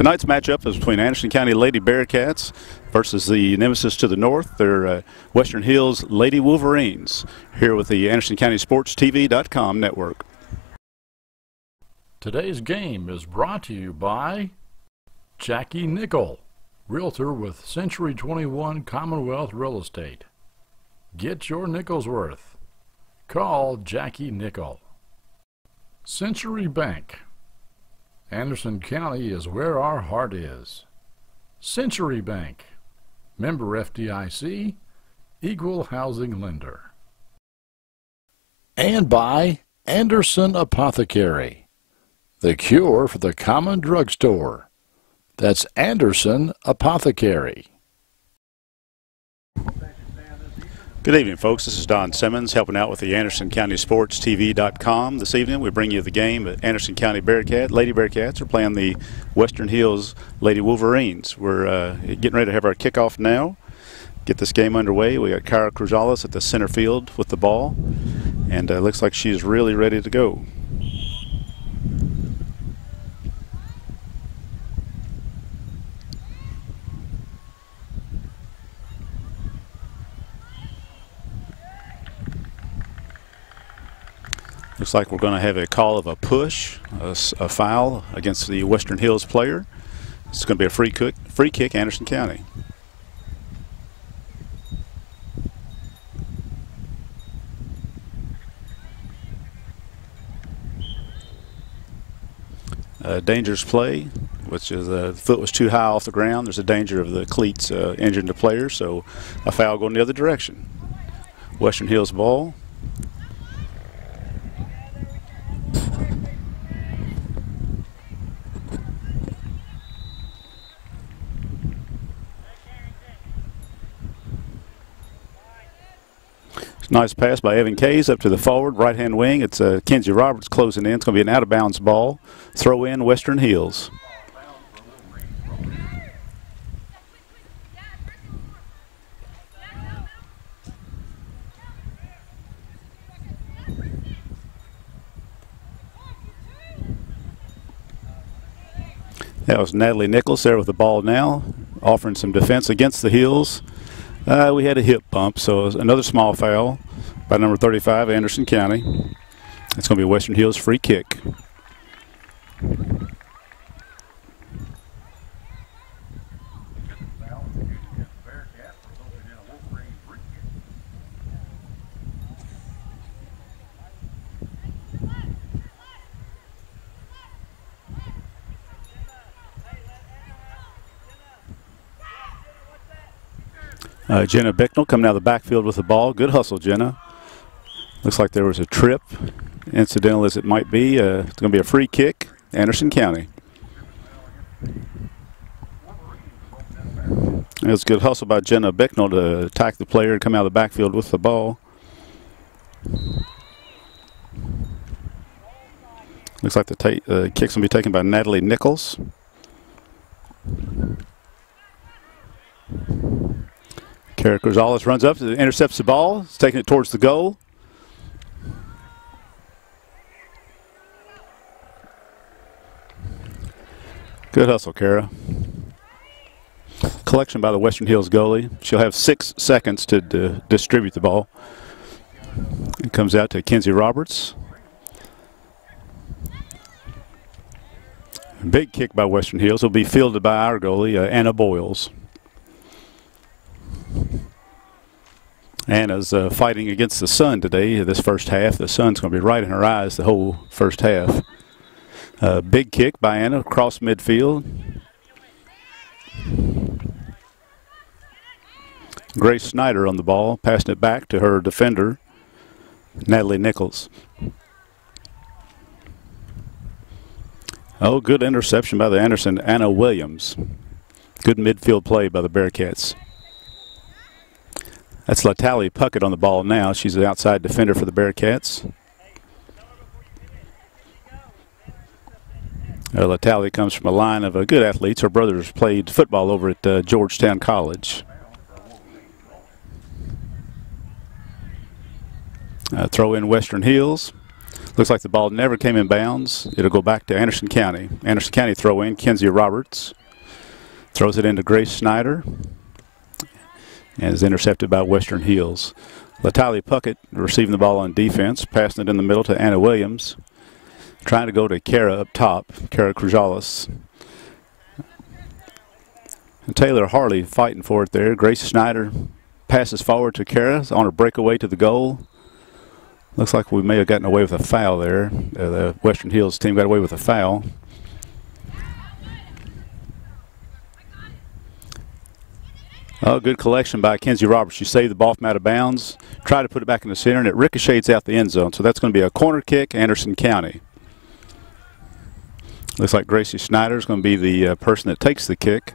Tonight's matchup is between Anderson County Lady Bearcats versus the nemesis to the north. They're Western Hills Lady Wolverines, here with the Anderson County SportsTV.com network. Today's game is brought to you by Jackie Nickel, Realtor with Century 21 Commonwealth Real Estate. Get your nickel's worth. Call Jackie Nickel. Century Bank. Anderson County is where our heart is. Century Bank. Member FDIC. Equal housing lender. And by Anderson Apothecary. The cure for the common drugstore. That's Anderson Apothecary. Good evening, folks. This is Don Simmons helping out with the Anderson County SportsTV.com. This evening we bring you the game at Anderson County Lady Bearcats are playing the Western Hills Lady Wolverines. We're getting ready to have our kickoff now. Get this game underway. We got Kyra Cruzales at the center field with the ball, and looks like she's really ready to go. Looks like we're going to have a call of a push, a foul against the Western Hills player. It's going to be a free kick, Anderson County. Dangerous play, which is the foot was too high off the ground. There's a danger of the cleats injuring the player, so a foul going the other direction. Western Hills ball. Nice pass by Evan Kays up to the forward right-hand wing. It's Kenzie Roberts closing in. It's going to be an out-of-bounds ball. Throw in Western Hills. That was Natalie Nichols there with the ball now, offering some defense against the Hills. We had a hip bump, so another small foul by number 35, Anderson County. It's going to be a Western Hills free kick. Jenna Bicknell coming out of the backfield with the ball. Good hustle, Jenna. Looks like there was a trip, incidental as it might be. It's going to be a free kick, Anderson County. It was a good hustle by Jenna Bicknell to attack the player and come out of the backfield with the ball. Looks like the kick's going to be taken by Natalie Nichols. Kyra Cruzales runs up, intercepts the ball, is taking it towards the goal. Good hustle, Kyra. Collection by the Western Hills goalie. She'll have 6 seconds to distribute the ball. It comes out to Kenzie Roberts. Big kick by Western Hills. Will be fielded by our goalie, Anna Boyles. Anna's fighting against the sun today, this first half. The sun's going to be right in her eyes the whole first half. Big kick by Anna across midfield. Grace Snyder on the ball, passing it back to her defender, Natalie Nichols. Oh, good interception by the Anderson, Anna Williams. Good midfield play by the Bearcats. That's Latali Puckett on the ball now. She's the outside defender for the Bearcats. Latali comes from a line of good athletes. Her brothers played football over at Georgetown College. Throw in Western Hills. Looks like the ball never came in bounds. It'll go back to Anderson County. Anderson County throw in. Kenzie Roberts throws it into Grace Snyder and is intercepted by Western Hills. Latali Puckett receiving the ball on defense, passing it in the middle to Anna Williams. Trying to go to Kara up top, Kara Cruzalis. And Taylor Harley fighting for it there. Grace Snyder passes forward to Kara on her breakaway to the goal. Looks like we may have gotten away with a foul there. The Western Hills team got away with a foul. Oh, good collection by Kenzie Roberts. She saved the ball from out of bounds, tried to put it back in the center, and it ricochets out the end zone. So that's going to be a corner kick, Anderson County. Looks like Gracie Snyder is going to be the person that takes the kick.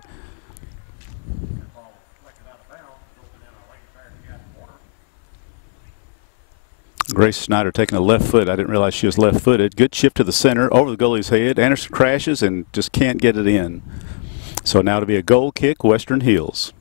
Grace Snyder taking a left foot. I didn't realize she was left-footed. Good shift to the center, over the goalie's head. Anderson crashes and just can't get it in. So now to be a goal kick, Western Hills.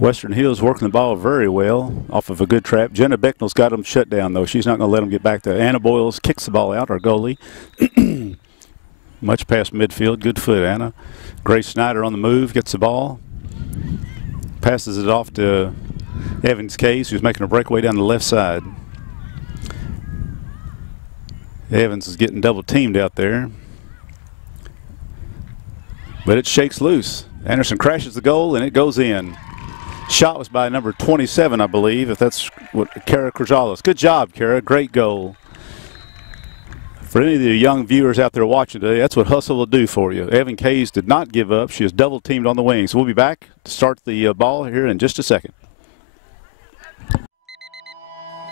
Western Hills working the ball very well off of a good trap. Jenna Becknell's got them shut down, though. She's not going to let them get back there. Anna Boyles kicks the ball out, our goalie. Much past midfield. Good foot, Anna. Grace Snyder on the move, gets the ball. Passes it off to Evans Case, who's making a breakaway down the left side. Evans is getting double teamed out there. But it shakes loose. Anderson crashes the goal, and it goes in. Shot was by number 27, I believe, if that's what Kara Cruzalis. Good job, Kara. Great goal. For any of the young viewers out there watching today, that's what hustle will do for you. Evan Kays did not give up. She was double teamed on the wings. We'll be back to start the ball here in just a second.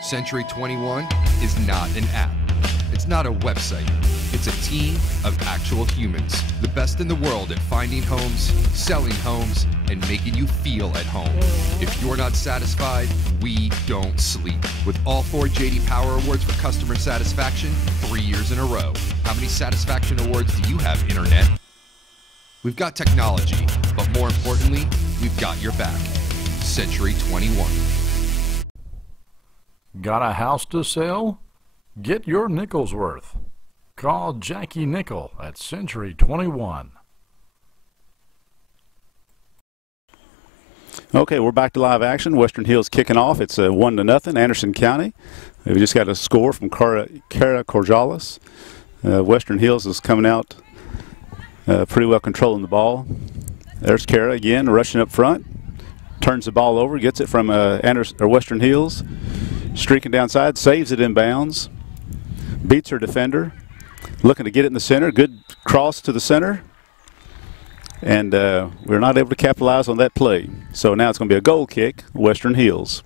Century 21 is not an app. It's not a website. It's a team of actual humans. The best in the world at finding homes, selling homes, and making you feel at home. If you're not satisfied, we don't sleep. With all 4 J.D. Power Awards for customer satisfaction, 3 years in a row. How many satisfaction awards do you have, Internet? We've got technology, but more importantly, we've got your back. Century 21. Got a house to sell? Get your nickel's worth. Call Jackie Nickel at Century 21. Okay, we're back to live action. Western Hills kicking off. It's 1-0, Anderson County. We just got a score from Kara Corjalis. Western Hills is coming out pretty well controlling the ball. There's Kara again, rushing up front. Turns the ball over, gets it from Western Hills. Streaking downside, saves it in bounds. Beats her defender. Looking to get it in the center. Good cross to the center. And we're not able to capitalize on that play. So now it's going to be a goal kick, Western Hills.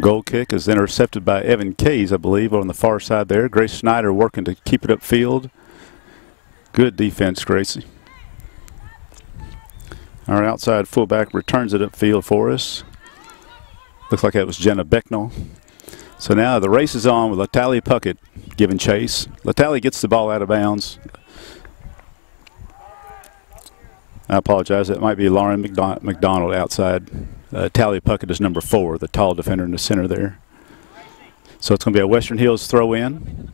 Goal kick is intercepted by Evan Kays, I believe, on the far side there. Grace Snyder working to keep it upfield. Good defense, Gracie. Our outside fullback returns it upfield for us. Looks like that was Jenna Becknell. So now the race is on with Latali Puckett giving chase. Latali gets the ball out of bounds. I apologize. That might be Lauren McDonald outside. Tally Puckett is number 4, the tall defender in the center there. So it's going to be a Western Hills throw in.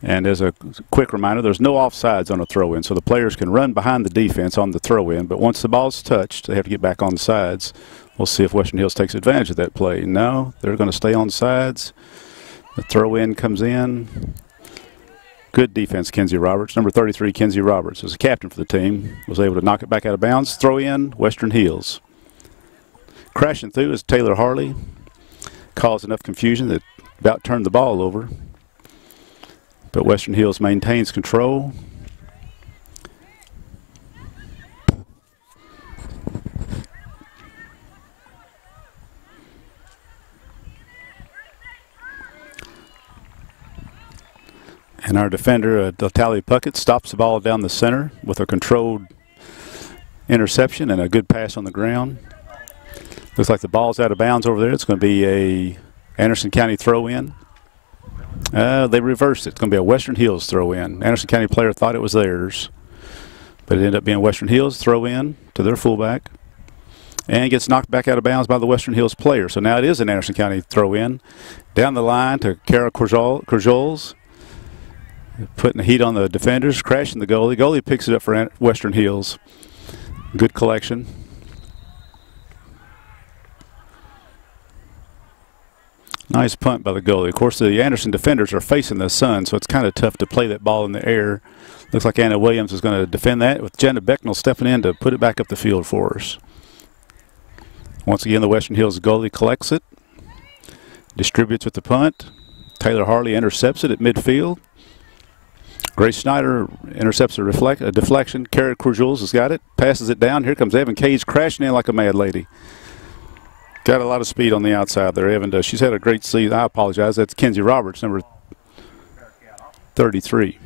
And as a quick reminder, there's no offsides on a throw in, so the players can run behind the defense on the throw in, but once the ball's touched, they have to get back on the sides. We'll see if Western Hills takes advantage of that play. No, they're going to stay on the sides. The throw in comes in. Good defense, Kenzie Roberts. Number 33, Kenzie Roberts, is a captain for the team. Was able to knock it back out of bounds. Throw in, Western Hills. Crashing through is Taylor Harley. Caused enough confusion that about turned the ball over. But Western Hills maintains control. And our defender, Lady Puckett, stops the ball down the center with a controlled interception and a good pass on the ground. Looks like the ball's out of bounds over there. It's going to be a Anderson County throw-in. They reversed it. It's going to be a Western Hills throw-in. Anderson County player thought it was theirs, but it ended up being Western Hills throw-in to their fullback. And gets knocked back out of bounds by the Western Hills player. So now it is an Anderson County throw-in. Down the line to Kara Corjols. Putting the heat on the defenders, crashing the goalie. Goalie picks it up for Western Hills. Good collection. Nice punt by the goalie. Of course, the Anderson defenders are facing the sun, so it's kind of tough to play that ball in the air. Looks like Anna Williams is going to defend that with Jenna Becknell stepping in to put it back up the field for us. Once again, the Western Hills goalie collects it, distributes with the punt. Taylor Harley intercepts it at midfield. Grace Snyder intercepts a deflection. Kara Corjols has got it, passes it down. Here comes Evan Cage crashing in like a mad lady. Got a lot of speed on the outside there, Evan does. She's had a great season. I apologize. That's Kenzie Roberts, number 33.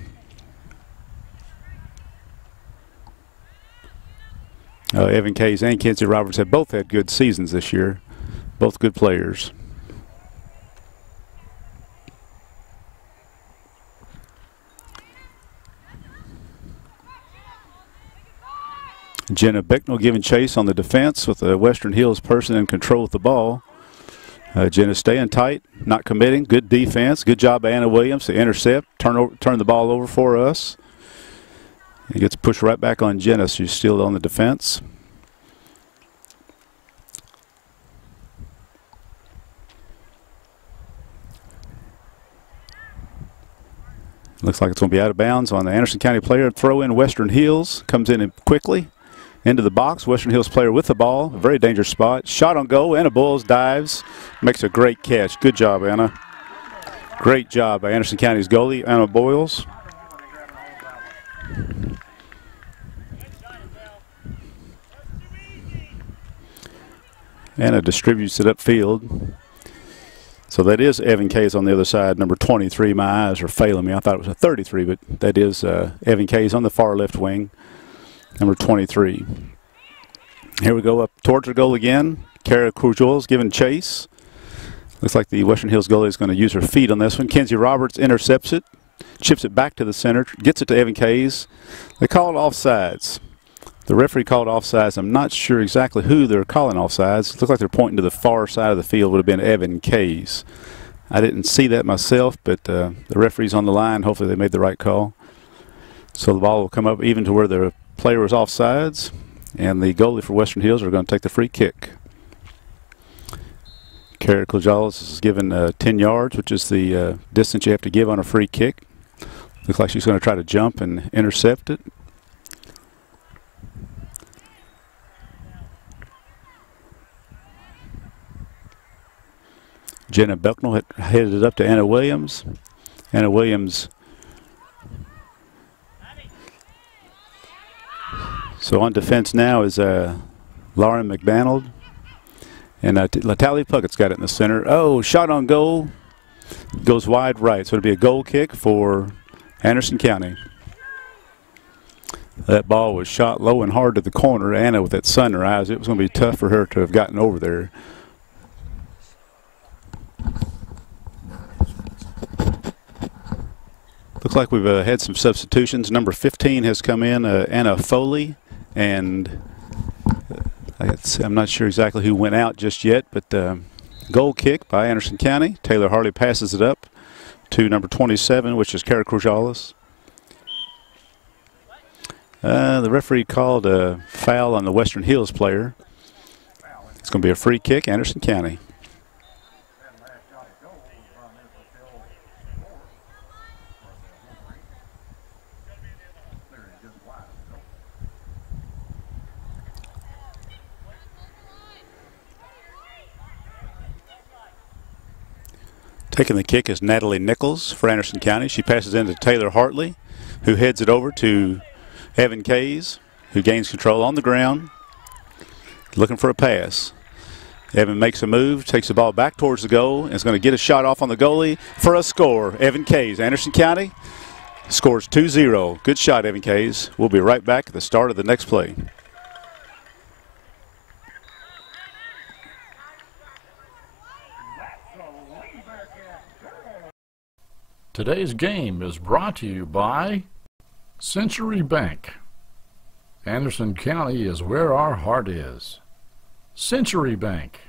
Evan Cage and Kenzie Roberts have both had good seasons this year. Both good players. Jenna Becknell giving chase on the defense with the Western Hills person in control with the ball. Jenna staying tight, not committing. Good defense. Good job by Anna Williams to intercept, turn the ball over for us. It gets pushed right back on Jenna. She's still on the defense. Looks like it's going to be out of bounds on the Anderson County player. Throw in Western Hills. Comes in quickly into the box. Western Hills player with the ball. A very dangerous spot. Shot on goal. Anna Boyles dives. Makes a great catch. Good job, Anna. Great job by Anderson County's goalie, Anna Boyles. Anna distributes it upfield. So that is Evan Case on the other side, number 23. My eyes are failing me. I thought it was a 33, but that is Evan Case on the far left wing, number 23. Here we go up towards the goal again. Kara Corjols giving chase. Looks like the Western Hills goalie is going to use her feet on this one. Kenzie Roberts intercepts it, chips it back to the center, gets it to Evan Case. They call it offsides. The referee called offsides. I'm not sure exactly who they're calling offsides. It looks like they're pointing to the far side of the field. Would have been Evan Case. I didn't see that myself, but the referee's on the line. Hopefully they made the right call. So the ball will come up even to where the player was offsides, and the goalie for Western Hills are going to take the free kick. Kara Corjols is given 10 yards, which is the distance you have to give on a free kick. Looks like she's going to try to jump and intercept it. Jenna Becknell headed it up to Anna Williams. Anna Williams. So on defense now is Lauren McDonald. And Latalie Puckett's got it in the center. Oh, shot on goal. Goes wide right. So it'll be a goal kick for Anderson County. That ball was shot low and hard to the corner. Anna with that sun in her eyes, it was going to be tough for her to have gotten over there. Looks like we've had some substitutions. Number 15 has come in, Anna Foley, and I'm not sure exactly who went out just yet, but goal kick by Anderson County. Taylor Harley passes it up to number 27, which is Kara Corjols. The referee called a foul on the Western Hills player. It's going to be a free kick, Anderson County. Taking the kick is Natalie Nichols for Anderson County. She passes into Taylor Hartley, who heads it over to Evan Case, who gains control on the ground, looking for a pass. Evan makes a move, takes the ball back towards the goal, and is going to get a shot off on the goalie for a score. Evan Case, Anderson County Scores 2-0. Good shot, Evan Kays. We'll be right back at the start of the next play. Today's game is brought to you by Century Bank. Anderson County is where our heart is. Century Bank,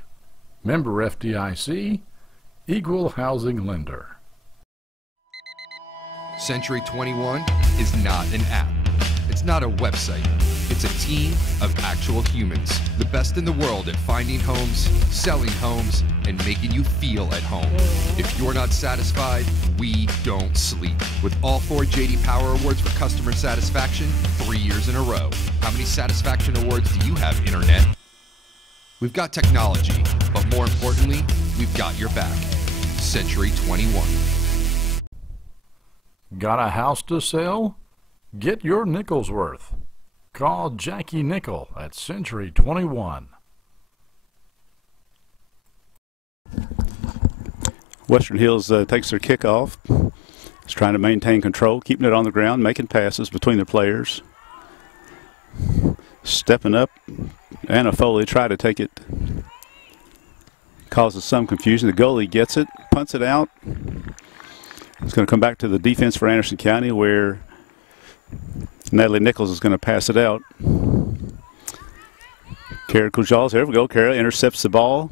member FDIC, equal housing lender. Century 21 is not an app. It's not a website. It's a team of actual humans. The best in the world at finding homes, selling homes, and making you feel at home. If you're not satisfied, we don't sleep. With all 4 J.D. Power Awards for customer satisfaction, 3 years in a row. How many satisfaction awards do you have, Internet? We've got technology, but more importantly, we've got your back. Century 21. Got a house to sell? Get your nickel's worth. Call Jackie Nickel at Century 21. Western Hills takes their kickoff. It's trying to maintain control, keeping it on the ground, making passes between the players. Stepping up, Anna Foley tried to take it. Causes some confusion. The goalie gets it, punts it out. It's going to come back to the defense for Anderson County, where Natalie Nichols is going to pass it out. Kara Kujals, here we go. Kara intercepts the ball.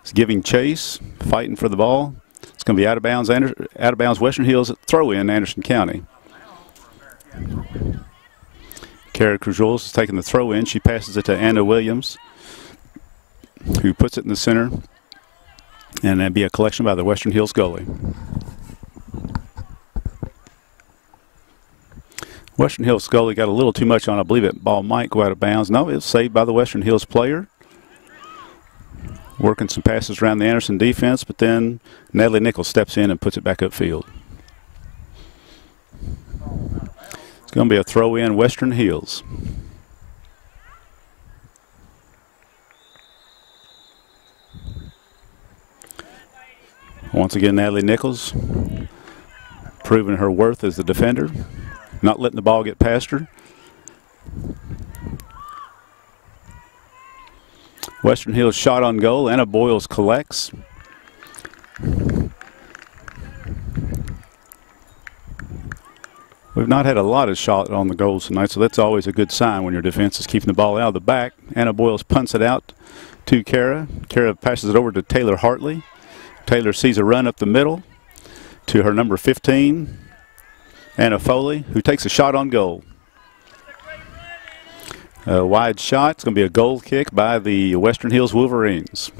It's giving chase, fighting for the ball. It's going to be out of bounds. Western Hills throw in Anderson County. Kara Kujals is taking the throw in. She passes it to Anna Williams, who puts it in the center. And that'd be a collection by the Western Hills goalie. Western Hills goalie got a little too much on. I believe that ball might go out of bounds. No, it's saved by the Western Hills player. Working some passes around the Anderson defense, but then Natalie Nichols steps in and puts it back upfield. It's going to be a throw in Western Hills. Once again, Natalie Nichols proving her worth as the defender. Not letting the ball get past her. Western Hills shot on goal. Anna Boyles collects. We've not had a lot of shot on the goals tonight, so that's always a good sign when your defense is keeping the ball out of the back. Anna Boyles punts it out to Kara. Kara passes it over to Taylor Hartley. Taylor sees a run up the middle to her number 15. Anna Foley, who takes a shot on goal. A wide shot. It's going to be a goal kick by the Western Hills Wolverines.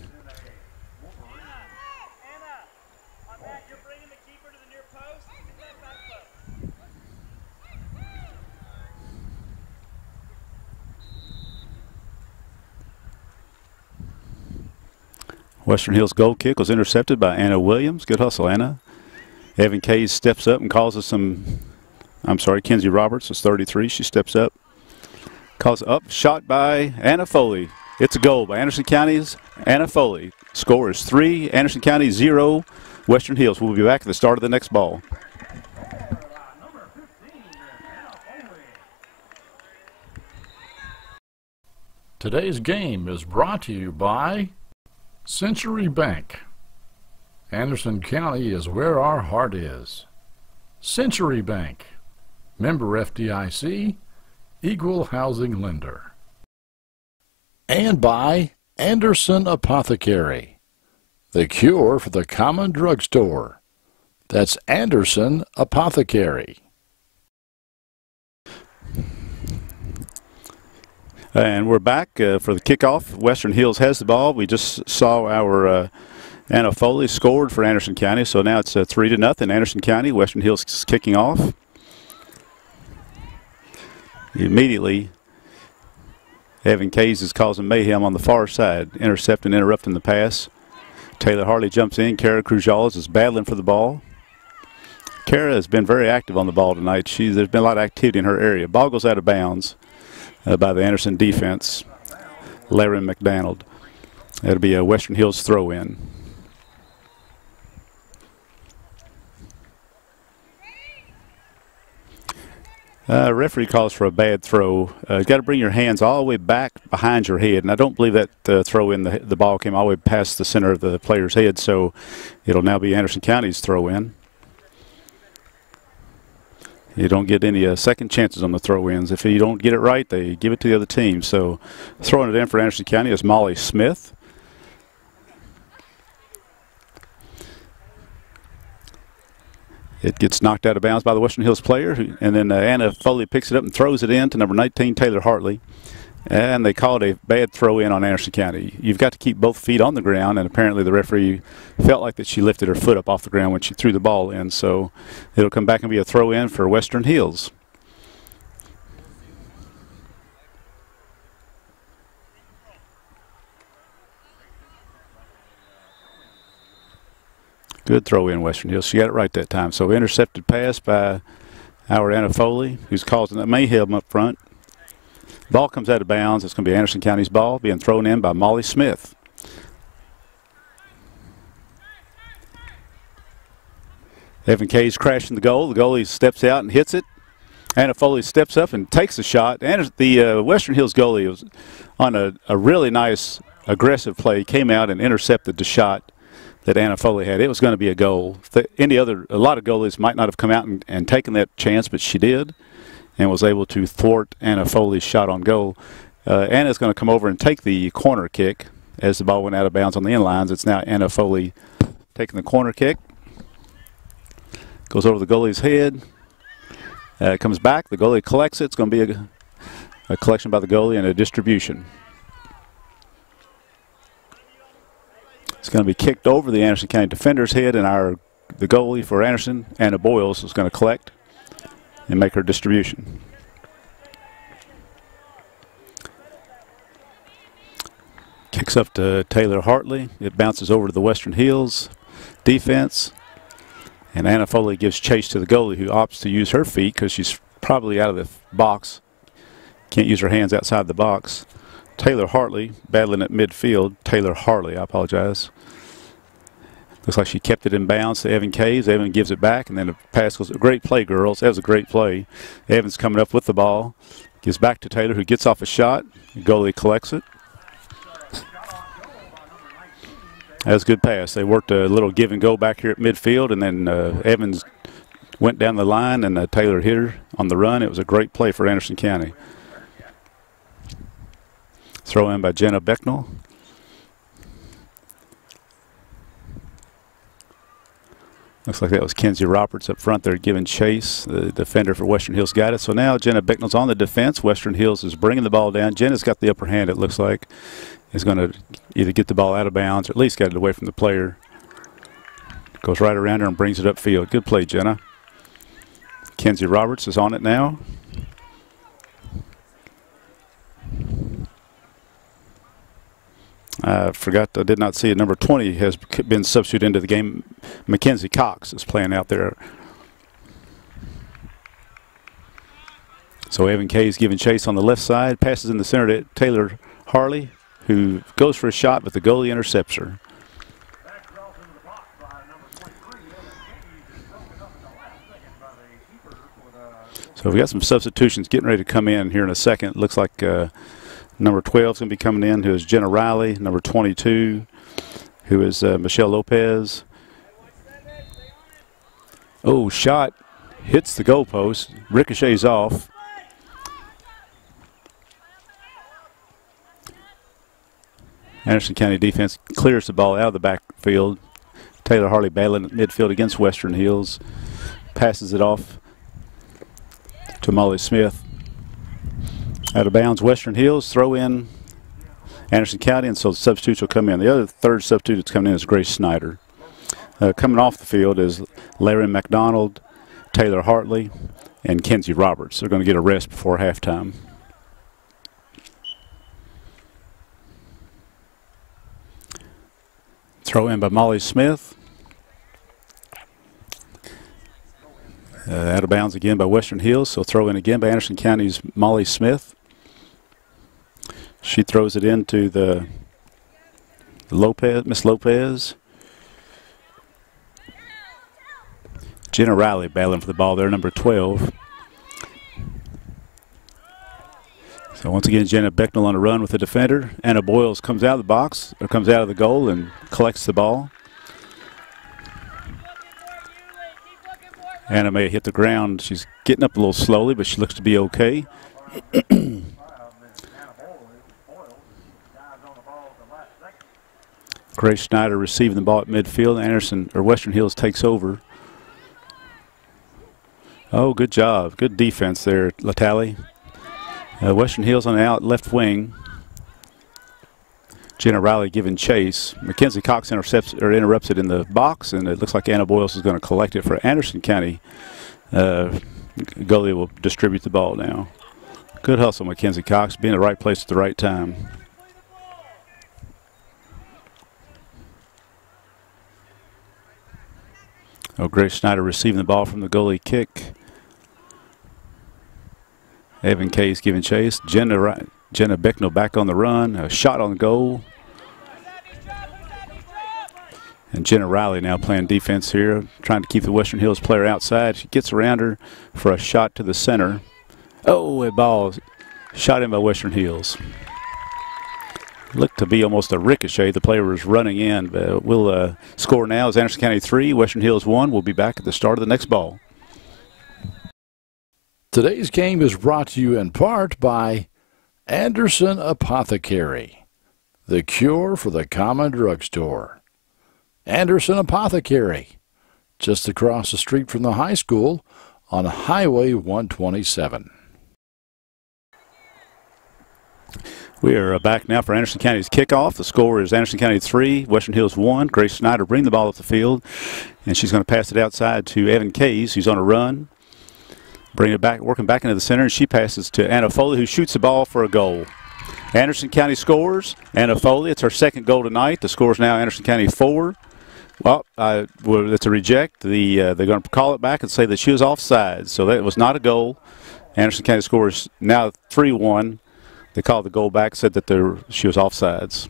Western Hills goal kick was intercepted by Anna Williams. Good hustle, Anna. Evan Kays steps up and causes some, Kenzie Roberts is 33. She steps up. Calls up, shot by Anna Foley. It's a goal by Anderson County's Anna Foley. Score is 3, Anderson County 0, Western Hills. We'll be back at the start of the next ball. Today's game is brought to you by Century Bank. Anderson County is where our heart is. Century Bank, member FDIC, equal housing lender. And by Anderson Apothecary, the cure for the common drugstore. That's Anderson Apothecary. And we're back for the kickoff. Western Hills has the ball. We just saw our Anna Foley scored for Anderson County, so now it's 3-0. Anderson County. Western Hills is kicking off. Immediately, Evan Kays is causing mayhem on the far side, intercepting, interrupting the pass. Taylor Hartley jumps in. Kara Crujales is battling for the ball. Kara has been very active on the ball tonight. There's been a lot of activity in her area. Ball goes out of bounds by the Anderson defense. Larry McDonald. That'll be a Western Hills throw-in. Referee calls for a bad throw. You've got to bring your hands all the way back behind your head, and I don't believe that throw in the ball came all the way past the center of the player's head, so it'll now be Anderson County's throw in. You don't get any second chances on the throw-ins. If you don't get it right, they give it to the other team. So throwing it in for Anderson County is Molly Smith. It gets knocked out of bounds by the Western Hills player, and then Anna Foley picks it up and throws it in to number 19, Taylor Hartley. And they called a bad throw in on Anderson County. You've got to keep both feet on the ground, and apparently the referee felt like that she lifted her foot up off the ground when she threw the ball in. So it'll come back and be a throw in for Western Hills. Good throw in, Western Hills. She got it right that time. So intercepted pass by our Anna Foley, who's causing that mayhem up front. Ball comes out of bounds. It's going to be Anderson County's ball being thrown in by Molly Smith. Evan Kay's crashing the goal. The goalie steps out and hits it. Anna Foley steps up and takes a shot. And the Western Hills goalie was on a really nice aggressive play, came out and intercepted the shot that Anna Foley had. It was going to be a goal. A lot of goalies might not have come out and taken that chance, but she did, and was able to thwart Anna Foley's shot on goal. Anna's going to come over and take the corner kick as the ball went out of bounds on the end lines. It's now Anna Foley taking the corner kick. Goes over the goalie's head. It comes back. The goalie collects it. It's going to be a collection by the goalie and a distribution. It's going to be kicked over the Anderson County defender's head, and the goalie for Anderson, Anna Boyles, is going to collect and make her distribution. Kicks up to Taylor Hartley. It bounces over to the Western Hills defense. And Anna Foley gives chase to the goalie, who opts to use her feet because she's probably out of the box. Can't use her hands outside the box. Taylor Hartley battling at midfield. Taylor Hartley, I apologize. Looks like she kept it in bounds to Evan Caves. Evan gives it back, and then the pass goes. Great play, girls. That was a great play. Evans coming up with the ball. Gives back to Taylor, who gets off a shot. The goalie collects it. That was a good pass. They worked a little give and go back here at midfield, and then Evans went down the line, and Taylor hit her on the run. It was a great play for Anderson County. Throw in by Jenna Becknell. Looks like that was Kenzie Roberts up front there giving chase. The defender for Western Hills got it. So now Jenna Becknell's on the defense. Western Hills is bringing the ball down. Jenna's got the upper hand, it looks like. Is going to either get the ball out of bounds or at least get it away from the player. Goes right around her and brings it upfield. Good play, Jenna. Kenzie Roberts is on it now. I did not see it. Number 20 has been substituted into the game. Mackenzie Cox is playing out there. So Evan Kay is giving chase on the left side. Passes in the center to Taylor Hartley, who goes for a shot, but the goalie intercepts her. So we got some substitutions getting ready to come in here in a second. Looks like number 12 is going to be coming in, who is Jenna Riley. Number 22, who is Michelle Lopez. Oh, shot hits the goalpost, ricochets off. Anderson County defense clears the ball out of the backfield. Taylor Hartley battling at midfield against Western Hills. Passes it off to Molly Smith. Out of bounds, Western Hills. Throw in Anderson County, and so the substitutes will come in. The other third substitute that's coming in is Grace Snyder. Coming off the field is Larry McDonald, Taylor Hartley, and Kenzie Roberts. They're going to get a rest before halftime. Throw in by Molly Smith. Out of bounds again by Western Hills, so throw in again by Anderson County's Molly Smith. She throws it into the Miss Lopez. Jenna Riley battling for the ball there, number 12. So once again, Jenna Becknell on a run with the defender. Anna Boyles comes out of the box, or comes out of the goal and collects the ball. Anna may hit the ground. She's getting up a little slowly, but she looks to be okay. Grace Schneider receiving the ball at midfield. Anderson or Western Hills takes over. Oh, good job. Good defense there, Latali. Western Hills on the out left wing. Jenna Riley giving chase. Mackenzie Cox interrupts it in the box, and it looks like Anna Boyles is going to collect it for Anderson County. Goalie will distribute the ball now. Good hustle, Mackenzie Cox, being in the right place at the right time. Oh, Grace Schneider receiving the ball from the goalie kick. Evan Case giving chase. Jenna Becknell back on the run. A shot on goal. And Jenna Riley now playing defense here, trying to keep the Western Hills player outside. She gets around her for a shot to the center. Oh, a ball shot in by Western Hills. Looked to be almost a ricochet. The player was running in. But we'll score now as Anderson County 3, Western Hills 1. We'll be back at the start of the next ball. Today's game is brought to you in part by Anderson Apothecary, the cure for the common drugstore. Anderson Apothecary, just across the street from the high school on Highway 127. We are back now for Anderson County's kickoff. The score is Anderson County 3, Western Hills 1. Grace Snyder bring the ball up the field, and she's going to pass it outside to Evan Case, who's on a run. Bring it back, working back into the center, and she passes to Anna Foley, who shoots the ball for a goal. Anderson County scores. Anna Foley, it's her second goal tonight. The score is now Anderson County 4. Well, it's a reject. They're going to call it back and say that she was offside, so that was not a goal. Anderson County scores now 3-1. They called the goal back, said that she was offsides.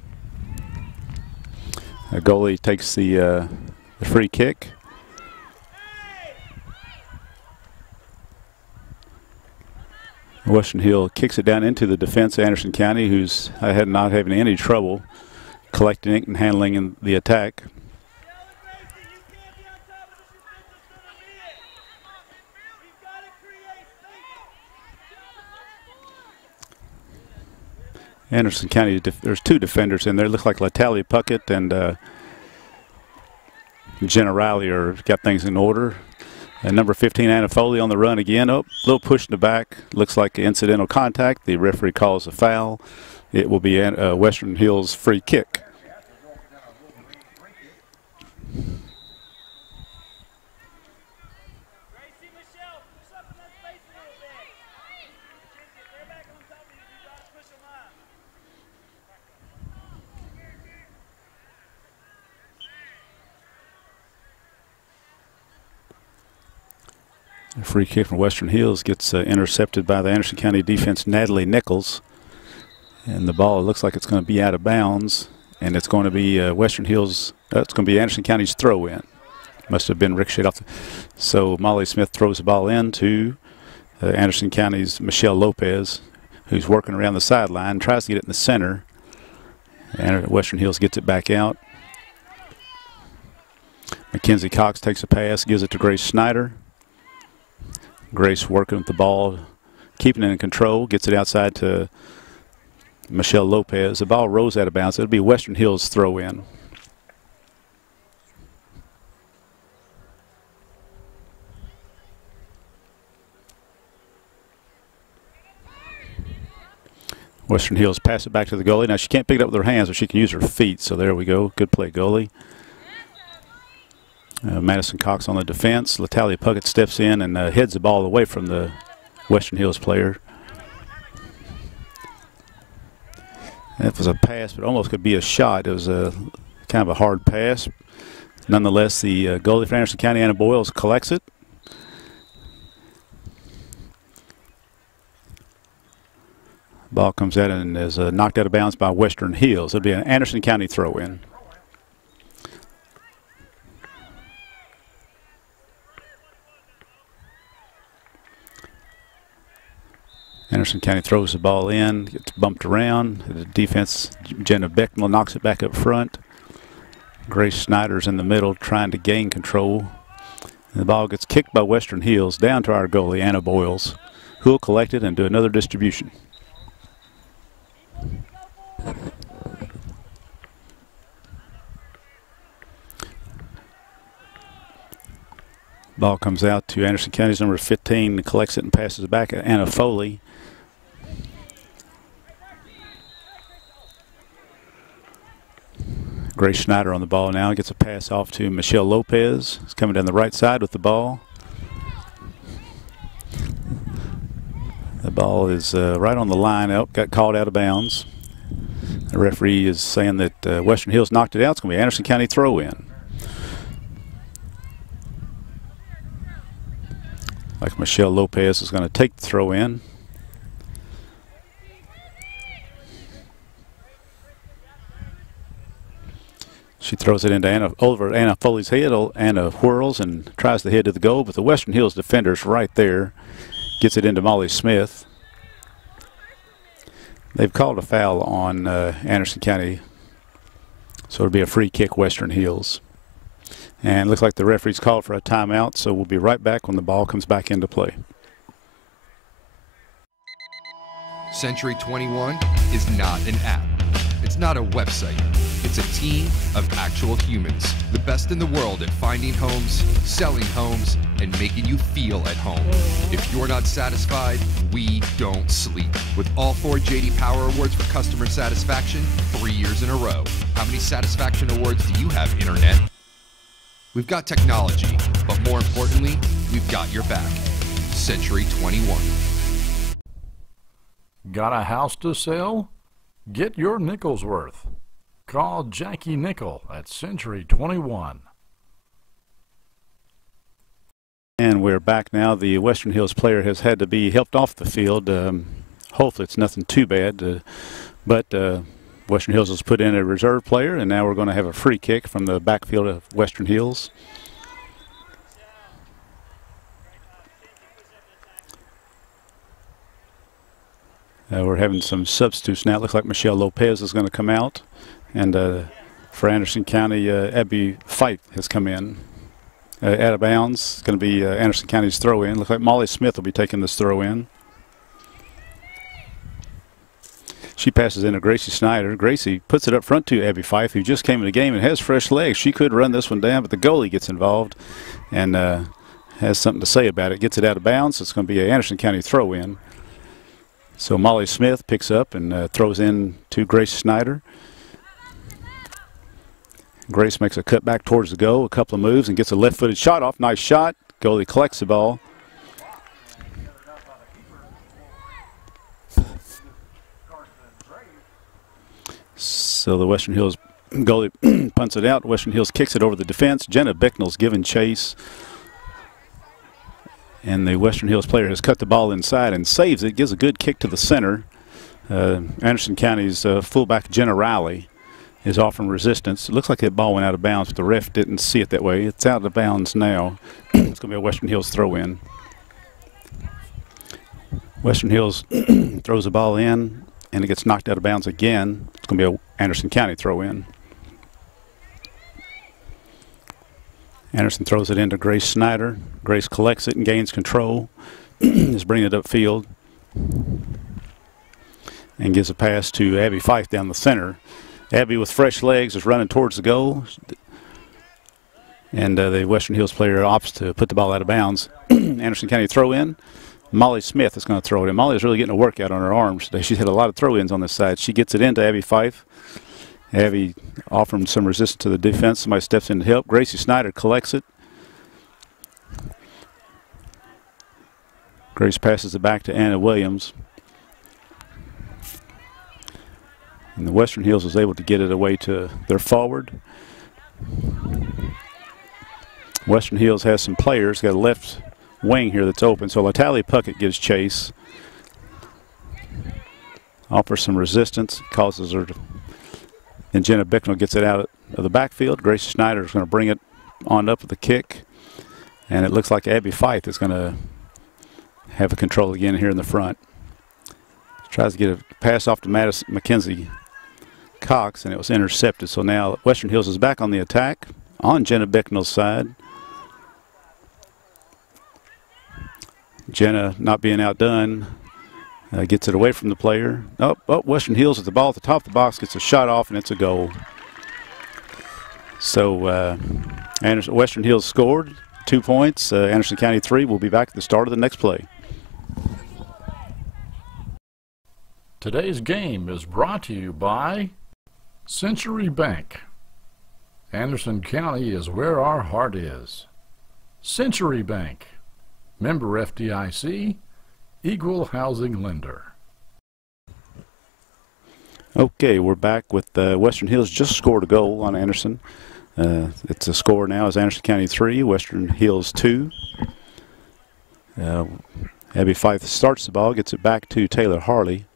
The goalie takes the free kick. Western Hill kicks it down into the defense of Anderson County, who's not having any trouble collecting it and handling in the attack. Anderson County, there's two defenders in there. It looks like Latali Puckett and Jenna Riley got things in order. And number 15, Anna Foley on the run again. Oh, a little push in the back. Looks like incidental contact. The referee calls a foul. It will be Western Hills free kick. A free kick from Western Hills gets intercepted by the Anderson County defense, Natalie Nichols. And the ball looks like it's going to be out of bounds. And it's going to be Western Hills, it's going to be Anderson County's throw in. Must have been ricocheted off. So Molly Smith throws the ball in to Anderson County's Michelle Lopez, who's working around the sideline, tries to get it in the center. And Western Hills gets it back out. Mackenzie Cox takes a pass, gives it to Grace Snyder. Grace working with the ball, keeping it in control, gets it outside to Michelle Lopez. The ball rolls out of bounds. It'll be Western Hills throw in. Western Hills pass it back to the goalie. Now she can't pick it up with her hands, but she can use her feet. So there we go. Good play, goalie. Madison Cox on the defense. Latalia Puckett steps in and heads the ball away from the Western Hills player. That was a pass, but almost could be a shot. It was a kind of a hard pass. Nonetheless, the goalie for Anderson County, Anna Boyles, collects it. Ball comes out and is knocked out of bounds by Western Hills. It'll be an Anderson County throw-in. Anderson County throws the ball in, gets bumped around. The defense, Jenna Becknell knocks it back up front. Grace Snyder's in the middle trying to gain control. And the ball gets kicked by Western Hills down to our goalie, Anna Boyles, who will collect it and do another distribution. Ball comes out to Anderson County's number 15, collects it and passes it back to Anna Foley. Grace Schneider on the ball now, gets a pass off to Michelle Lopez. It's coming down the right side with the ball. The ball is right on the line. Oh, got called out of bounds. The referee is saying that Western Hills knocked it out. It's going to be Anderson County throw-in. Like Michelle Lopez is going to take the throw in. She throws it into over Anna Foley's head. Anna whirls and tries to head to the goal, but the Western Hills defender's right there. Gets it into Molly Smith. They've called a foul on Anderson County, so it'll be a free kick, Western Hills. And it looks like the referee's called for a timeout, so we'll be right back when the ball comes back into play. Century 21 is not an app. It's not a website. It's a team of actual humans. The best in the world at finding homes, selling homes, and making you feel at home. If you're not satisfied, we don't sleep. With all 4 J.D. Power Awards for customer satisfaction, 3 years in a row. How many satisfaction awards do you have, Internet? We've got technology, but more importantly, we've got your back. Century 21. Got a house to sell? Get your nickel's worth. Call Jackie Nickel at Century 21. And we're back now. The Western Hills player has had to be helped off the field. Hopefully it's nothing too bad, but Western Hills has put in a reserve player, and now we're going to have a free kick from the backfield of Western Hills. We're having some substitutes now. It looks like Michelle Lopez is going to come out, and for Anderson County, Abby Fight has come in. Out of bounds. It's going to be Anderson County's throw-in. Looks like Molly Smith will be taking this throw-in. She passes into Gracie Snyder. Gracie puts it up front to Abby Fife, who just came in the game and has fresh legs. She could run this one down, but the goalie gets involved and has something to say about it. Gets it out of bounds. It's going to be an Anderson County throw-in. So Molly Smith picks up and throws in to Grace Snyder. Grace makes a cut back towards the goal, a couple of moves, and gets a left-footed shot off. Nice shot. Goalie collects the ball. So the Western Hills goalie punts it out. Western Hills kicks it over the defense. Jenna Bicknell's given chase. And the Western Hills player has cut the ball inside and saves it. Gives a good kick to the center. Anderson County's fullback Jenna Riley is offering resistance. It looks like that ball went out of bounds, but the ref didn't see it that way. It's out of bounds now. It's going to be a Western Hills throw-in. Western Hills throws the ball in, and it gets knocked out of bounds again. It's going to be an Anderson County throw-in. Anderson throws it into Grace Snyder. Grace collects it and gains control. Is bringing it upfield. And gives a pass to Abby Fife down the center. Abby with fresh legs is running towards the goal. And the Western Hills player opts to put the ball out of bounds. Anderson County throw-in. Molly Smith is going to throw it in. Molly's really getting a workout on her arms today. She's had a lot of throw-ins on this side. She gets it into Abby Fife. Abby offering some resistance to the defense. Somebody steps in to help. Gracie Snyder collects it. Grace passes it back to Anna Williams. And the Western Hills was able to get it away to their forward. Western Hills has some players. Got a left wing here that's open. So Latali Puckett gives chase. Offers some resistance. Causes her to. And Jenna Bicknell gets it out of the backfield. Grace Snyder is going to bring it on up with the kick. And it looks like Abby Fife is going to have a control again here in the front. Tries to get a pass off to Mackenzie Cox, and it was intercepted. So now Western Hills is back on the attack on Jenna Becknell's side. Jenna, not being outdone, gets it away from the player. Western Hills with the ball at the top of the box, gets a shot off, and it's a goal. So Western Hills scored 2 points. Anderson County 3 will be back at the start of the next play. Today's game is brought to you by Century Bank. Anderson County is where our heart is. Century Bank. Member FDIC, Equal Housing Lender. Okay, we're back with Western Hills just scored a goal on Anderson. It's a score now as Anderson County 3, Western Hills 2. Abby Fife starts the ball, gets it back to Taylor Harley,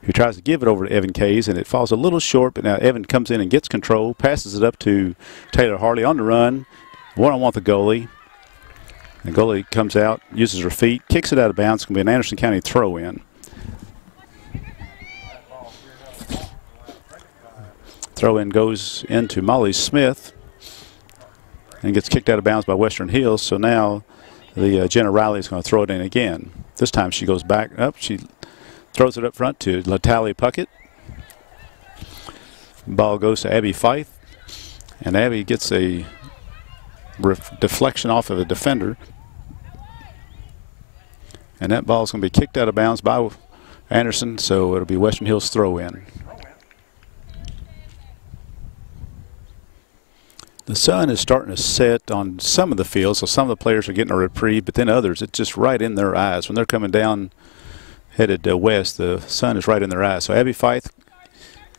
who tries to give it over to Evan Kays, and it falls a little short, but now Evan comes in and gets control, passes it up to Taylor Harley on the run, one-on-one with the goalie. The goalie comes out, uses her feet, kicks it out of bounds. It's going to be an Anderson County throw-in. Throw-in goes into Molly Smith and gets kicked out of bounds by Western Hills. So now the Jenna Riley is going to throw it in again. This time she goes back up. She throws it up front to Latali Puckett. Ball goes to Abby Fife, and Abby gets a deflection off of a defender, and that ball is going to be kicked out of bounds by Anderson, so it'll be Western Hills throw-in. The sun is starting to set on some of the fields, so some of the players are getting a reprieve, but then others, it's just right in their eyes. When they're coming down, headed west, the sun is right in their eyes. So Abby Fife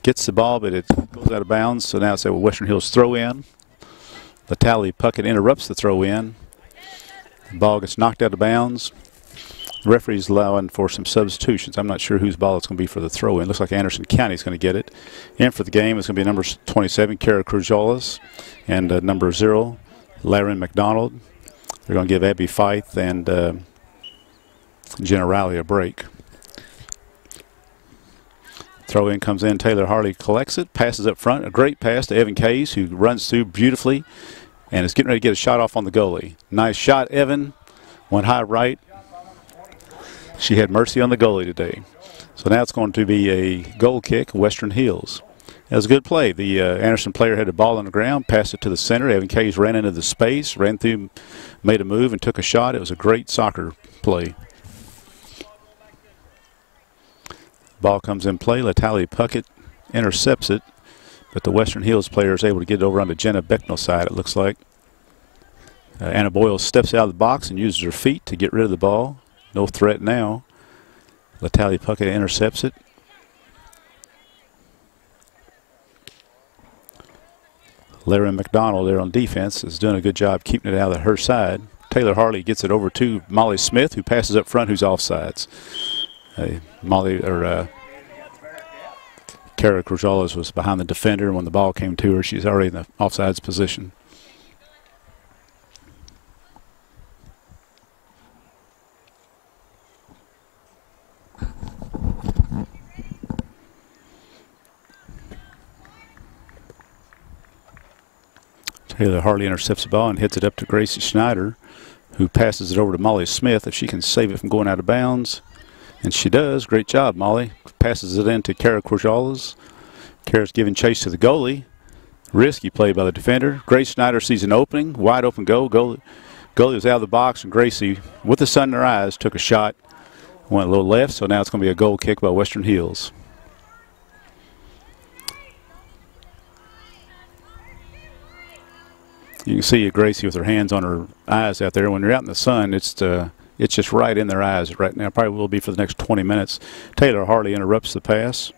gets the ball, but it goes out of bounds, so now it's a Western Hills throw-in. Latali Puckett interrupts the throw-in. The ball gets knocked out of bounds. The referee's allowing for some substitutions. I'm not sure whose ball it's going to be for the throw-in. Looks like Anderson County is going to get it. In for the game is going to be number 27, Kara Crujolas, and number 0, Laren McDonald. They're going to give Abby Fife and Jenna Riley a break. Throw-in comes in. Taylor Harley collects it, passes up front. A great pass to Evan Kays, who runs through beautifully and is getting ready to get a shot off on the goalie. Nice shot, Evan. Went high right. She had mercy on the goalie today. So now it's going to be a goal kick, Western Hills. That was a good play. The Anderson player had the ball on the ground, passed it to the center. Evan Kays ran into the space, ran through, made a move, and took a shot. It was a great soccer play. Ball comes in play. Latali Puckett intercepts it, but the Western Hills player is able to get it over on the Jenna Becknell side, it looks like. Anna Boyle steps out of the box and uses her feet to get rid of the ball. No threat now. Latali Puckett intercepts it. Larry McDonald there on defense is doing a good job keeping it out of her side. Taylor Harley gets it over to Molly Smith, who passes up front, who's offsides. Kara Crujolas was behind the defender. When the ball came to her, she's already in the offsides position. Taylor Harley intercepts the ball and hits it up to Gracie Schneider, who passes it over to Molly Smith if she can save it from going out of bounds. And she does. Great job, Molly. Passes it in to Kara Crujolas. Kara's giving chase to the goalie. Risky play by the defender. Grace Schneider sees an opening. Wide open goal. Goalie was out of the box, and Gracie, with the sun in her eyes, took a shot. Went a little left, so now it's going to be a goal kick by Western Hills. You can see Gracie with her hands on her eyes out there. When you're out in the sun, it's just right in their eyes right now. Probably will be for the next 20 minutes. Taylor Harley interrupts the pass.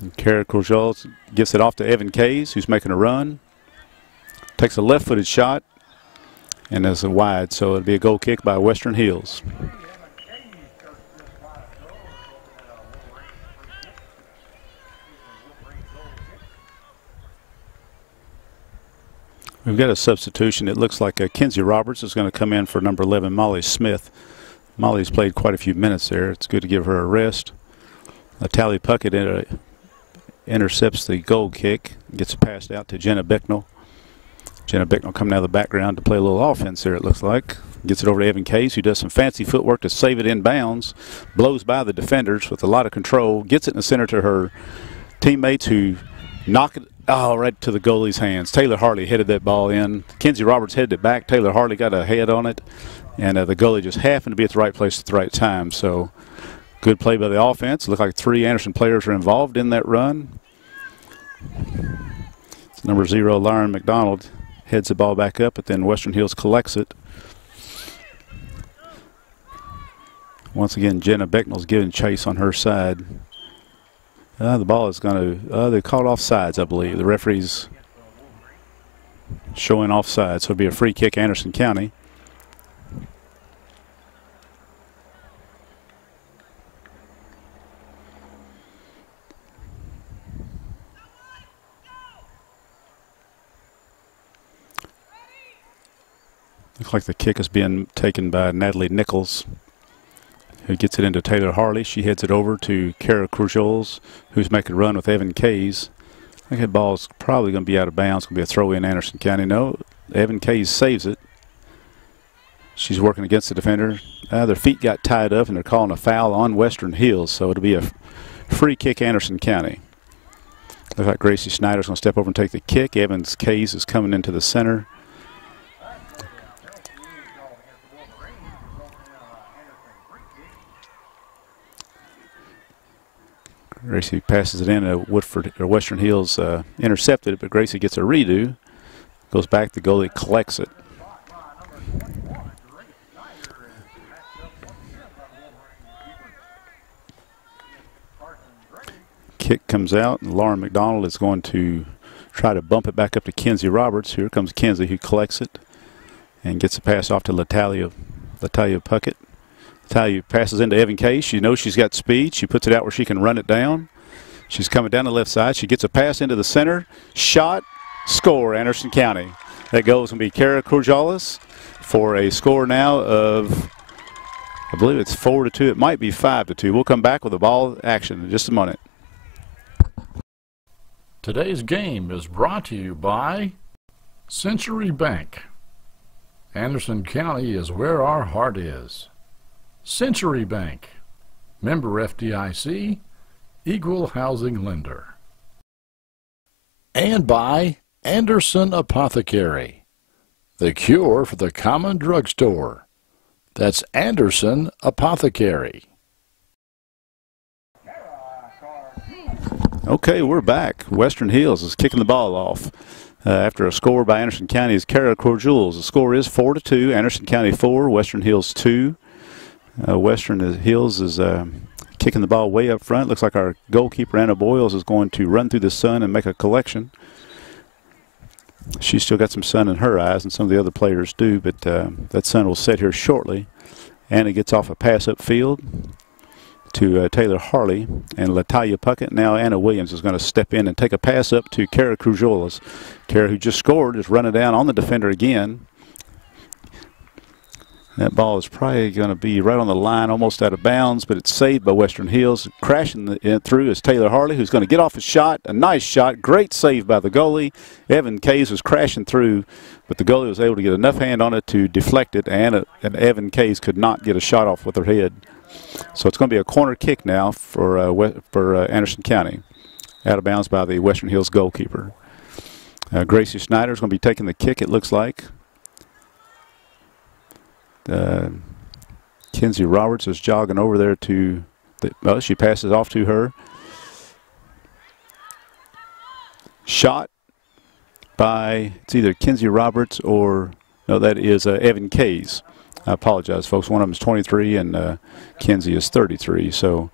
And Kara Crujolas gets it off to Evan Kays, who's making a run. Takes a left-footed shot, and that's a wide, so it'll be a goal kick by Western Hills. We've got a substitution. It looks like Kenzie Roberts is going to come in for number 11, Molly Smith. Molly's played quite a few minutes there. It's good to give her a rest. Natalia Puckett intercepts the goal kick, gets it passed out to Jenna Bicknell. Jenna Bicknell coming out of the background to play a little offense there, it looks like. Gets it over to Evan Case, who does some fancy footwork to save it in bounds. Blows by the defenders with a lot of control. Gets it in the center to her teammates, who knock it right to the goalie's hands. Taylor Harley headed that ball in. Kenzie Roberts headed it back. Taylor Harley got a head on it. And the goalie just happened to be at the right place at the right time. So good play by the offense. Looked like 3 Anderson players are involved in that run. It's number 0, Lauren McDonald, heads the ball back up, but then Western Hills collects it. Once again, Jenna Becknell's giving chase on her side. The ball is going to, they called offsides, I believe. The referee's showing offsides, so it'll be a free kick, Anderson County. Looks like the kick is being taken by Natalie Nichols, who gets it into Taylor Harley. She heads it over to Kara Crujols, who's making a run with Evan Kays. I think that ball is probably going to be out of bounds. It's going to be a throw in Anderson County. No, Evan Kays saves it. She's working against the defender. Their feet got tied up, and they're calling a foul on Western Hills, so it'll be a free kick Anderson County. Looks like Gracie Snyder's going to step over and take the kick. Evans Kays is coming into the center. Gracie passes it in. Woodford or Western Hills intercepted it, but Gracie gets a redo. Goes back. The goalie collects it. Kick comes out, and Lauren McDonald is going to try to bump it back up to Kenzie Roberts. Here comes Kenzie, who collects it and gets a pass off to Natalia Puckett. Natalia passes into Evan Case. She knows she's got speed. She puts it out where she can run it down. She's coming down the left side. She gets a pass into the center. Shot, score, Anderson County. That goal is going to be Kara Crujolis for a score now of, I believe it's 4-2. It might be 5-2. We'll come back with the ball action in just a minute. Today's game is brought to you by Century Bank. Anderson County is where our heart is. Century Bank, member FDIC, equal housing lender. And by Anderson Apothecary, the cure for the common drugstore. That's Anderson Apothecary. Okay, we're back. Western Hills is kicking the ball off after a score by Anderson County's Kara Corjules. The score is 4-2. Anderson County 4, Western Hills 2. Western Hills is kicking the ball way up front. Looks like our goalkeeper, Anna Boyles, is going to run through the sun and make a collection. She's still got some sun in her eyes, and some of the other players do, but that sun will set here shortly. Anna gets off a pass upfield to Taylor Harley and Latalia Puckett. Now Anna Williams is going to step in and take a pass up to Kara Crujolas. Kara, who just scored, is running down on the defender again. That ball is probably going to be right on the line, almost out of bounds, but it's saved by Western Hills. Crashing through is Taylor Harley, who's going to get off his shot. A nice shot. Great save by the goalie. Evan Kays was crashing through, but the goalie was able to get enough hand on it to deflect it, and Evan Kays could not get a shot off with her head. So it's going to be a corner kick now for Anderson County, out of bounds by the Western Hills goalkeeper. Gracie Snyder is going to be taking the kick, it looks like. Kenzie Roberts is jogging over there to she passes off to her. Shot by, it's either Kenzie Roberts or, no, that is Evan Kays. I apologize, folks. One of them is 23 and Kenzie is 33. So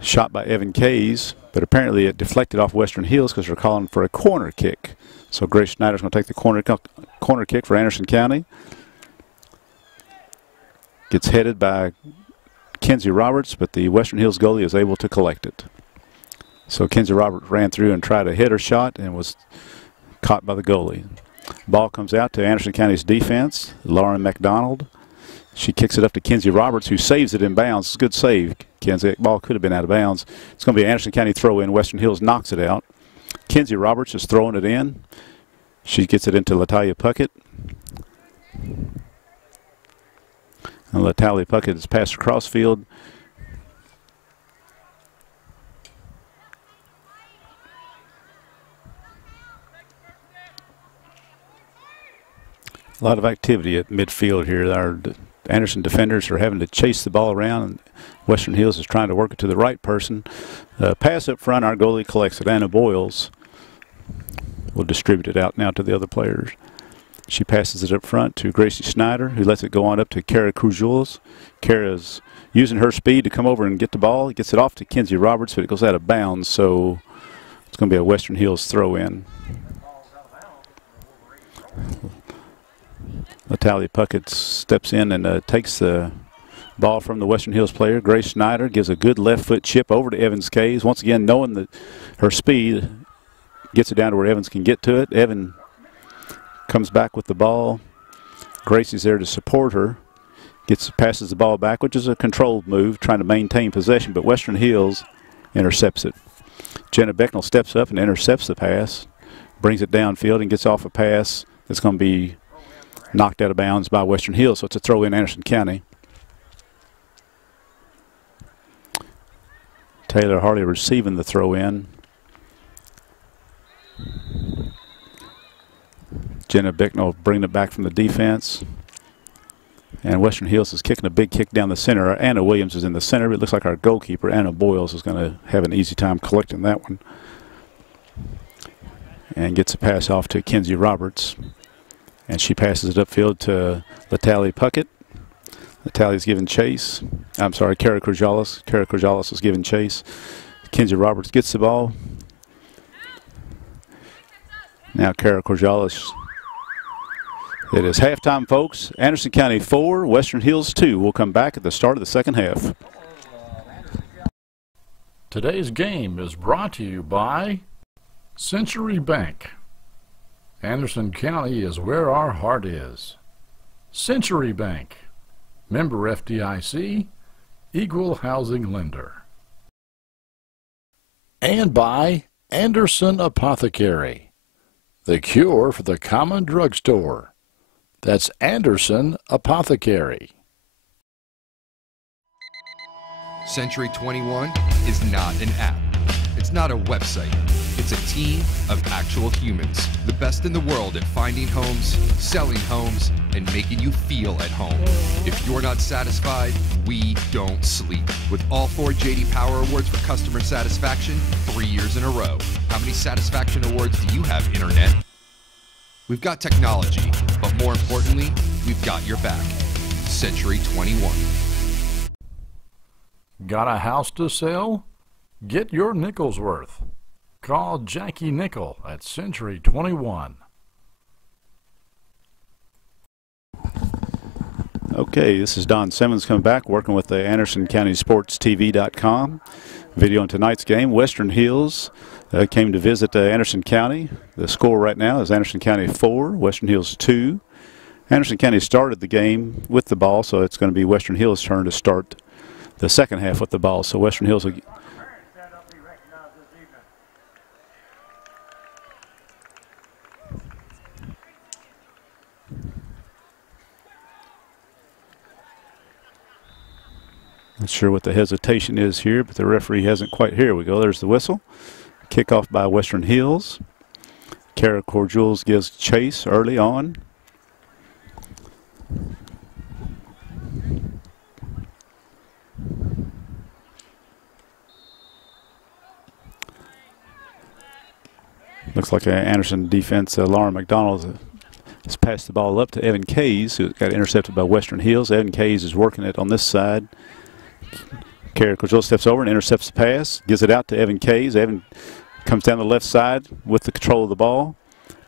shot by Evan Kays, but apparently it deflected off Western Hills because they're calling for a corner kick. So Grace Schneider's going to take the corner kick for Anderson County. Gets headed by Kenzie Roberts, but the Western Hills goalie is able to collect it. So Kenzie Roberts ran through and tried to hit her shot and was caught by the goalie. Ball comes out to Anderson County's defense. Lauren McDonald She kicks it up to Kenzie Roberts, who saves it in bounds. It's a good save, Kenzie. That ball could have been out of bounds. It's going to be an Anderson County throw in. Western Hills knocks it out. Kenzie Roberts is throwing it in. She gets it into LaTalia Puckett. And LaTalia Puckett is passed across field. A lot of activity at midfield here. Our Anderson defenders are having to chase the ball around, and Western Hills is trying to work it to the right person. Pass up front, our goalie collects it. Anna Boyles will distribute it out now to the other players. She passes it up front to Gracie Snyder, who lets it go on up to Kara Crujules. Kara's using her speed to come over and get the ball. Gets it off to Kenzie Roberts, but it goes out of bounds, so it's going to be a Western Hills throw in. LaTalia Puckett steps in and takes the ball from the Western Hills player. Grace Snyder gives a good left foot chip over to Evans Kays. Once again, knowing that her speed gets it down to where Evans can get to it. Evan comes back with the ball. Gracie's there to support her. Passes the ball back, which is a controlled move, trying to maintain possession, but Western Hills intercepts it. Jenna Becknell steps up and intercepts the pass, brings it downfield and gets off a pass that's going to be knocked out of bounds by Western Hills, so it's a throw in Anderson County. Taylor Harley receiving the throw in. Jenna Becknell bringing it back from the defense. And Western Hills is kicking a big kick down the center. Anna Williams is in the center. It looks like our goalkeeper, Anna Boyles, is going to have an easy time collecting that one. And gets a pass off to Kenzie Roberts. And she passes it upfield to LaTalia Puckett. LaTalia's giving chase. I'm sorry, Kara Crujules. Kara Crujules is giving chase. Kenzie Roberts gets the ball. Now Kara Crujules. It is halftime, folks. Anderson County 4, Western Hills 2. We'll come back at the start of the second half. Today's game is brought to you by Century Bank. Anderson County is where our heart is. Century Bank, member FDIC, equal housing lender. And by Anderson Apothecary, the cure for the common drugstore. That's Anderson Apothecary. Century 21 is not an app. It's not a website. It's a team of actual humans. The best in the world at finding homes, selling homes, and making you feel at home. If you're not satisfied, we don't sleep. With all 4 J.D. Power Awards for customer satisfaction, 3 years in a row. How many satisfaction awards do you have, Internet? We've got technology, but more importantly, we've got your back. Century 21. Got a house to sell? Get your nickel's worth. Call Jackie Nickel at Century 21. Okay, this is Don Simmons coming back, working with the Anderson County Sports TV.com. Video on tonight's game. Western Hills came to visit Anderson County. The score right now is Anderson County 4, Western Hills 2. Anderson County started the game with the ball, so it's going to be Western Hills' turn to start the second half with the ball. So Western Hills will not sure what the hesitation is here, but the referee hasn't quite. Here we go. There's the whistle. Kickoff by Western Hills. Kara Crujules gives chase early on. Looks like an Anderson defense. Lauren McDonald has passed the ball up to Evan Kays, who got intercepted by Western Hills. Evan Kays is working it on this side. Kara Crujules steps over and intercepts the pass, gives it out to Evan Kays. Evan comes down the left side with the control of the ball,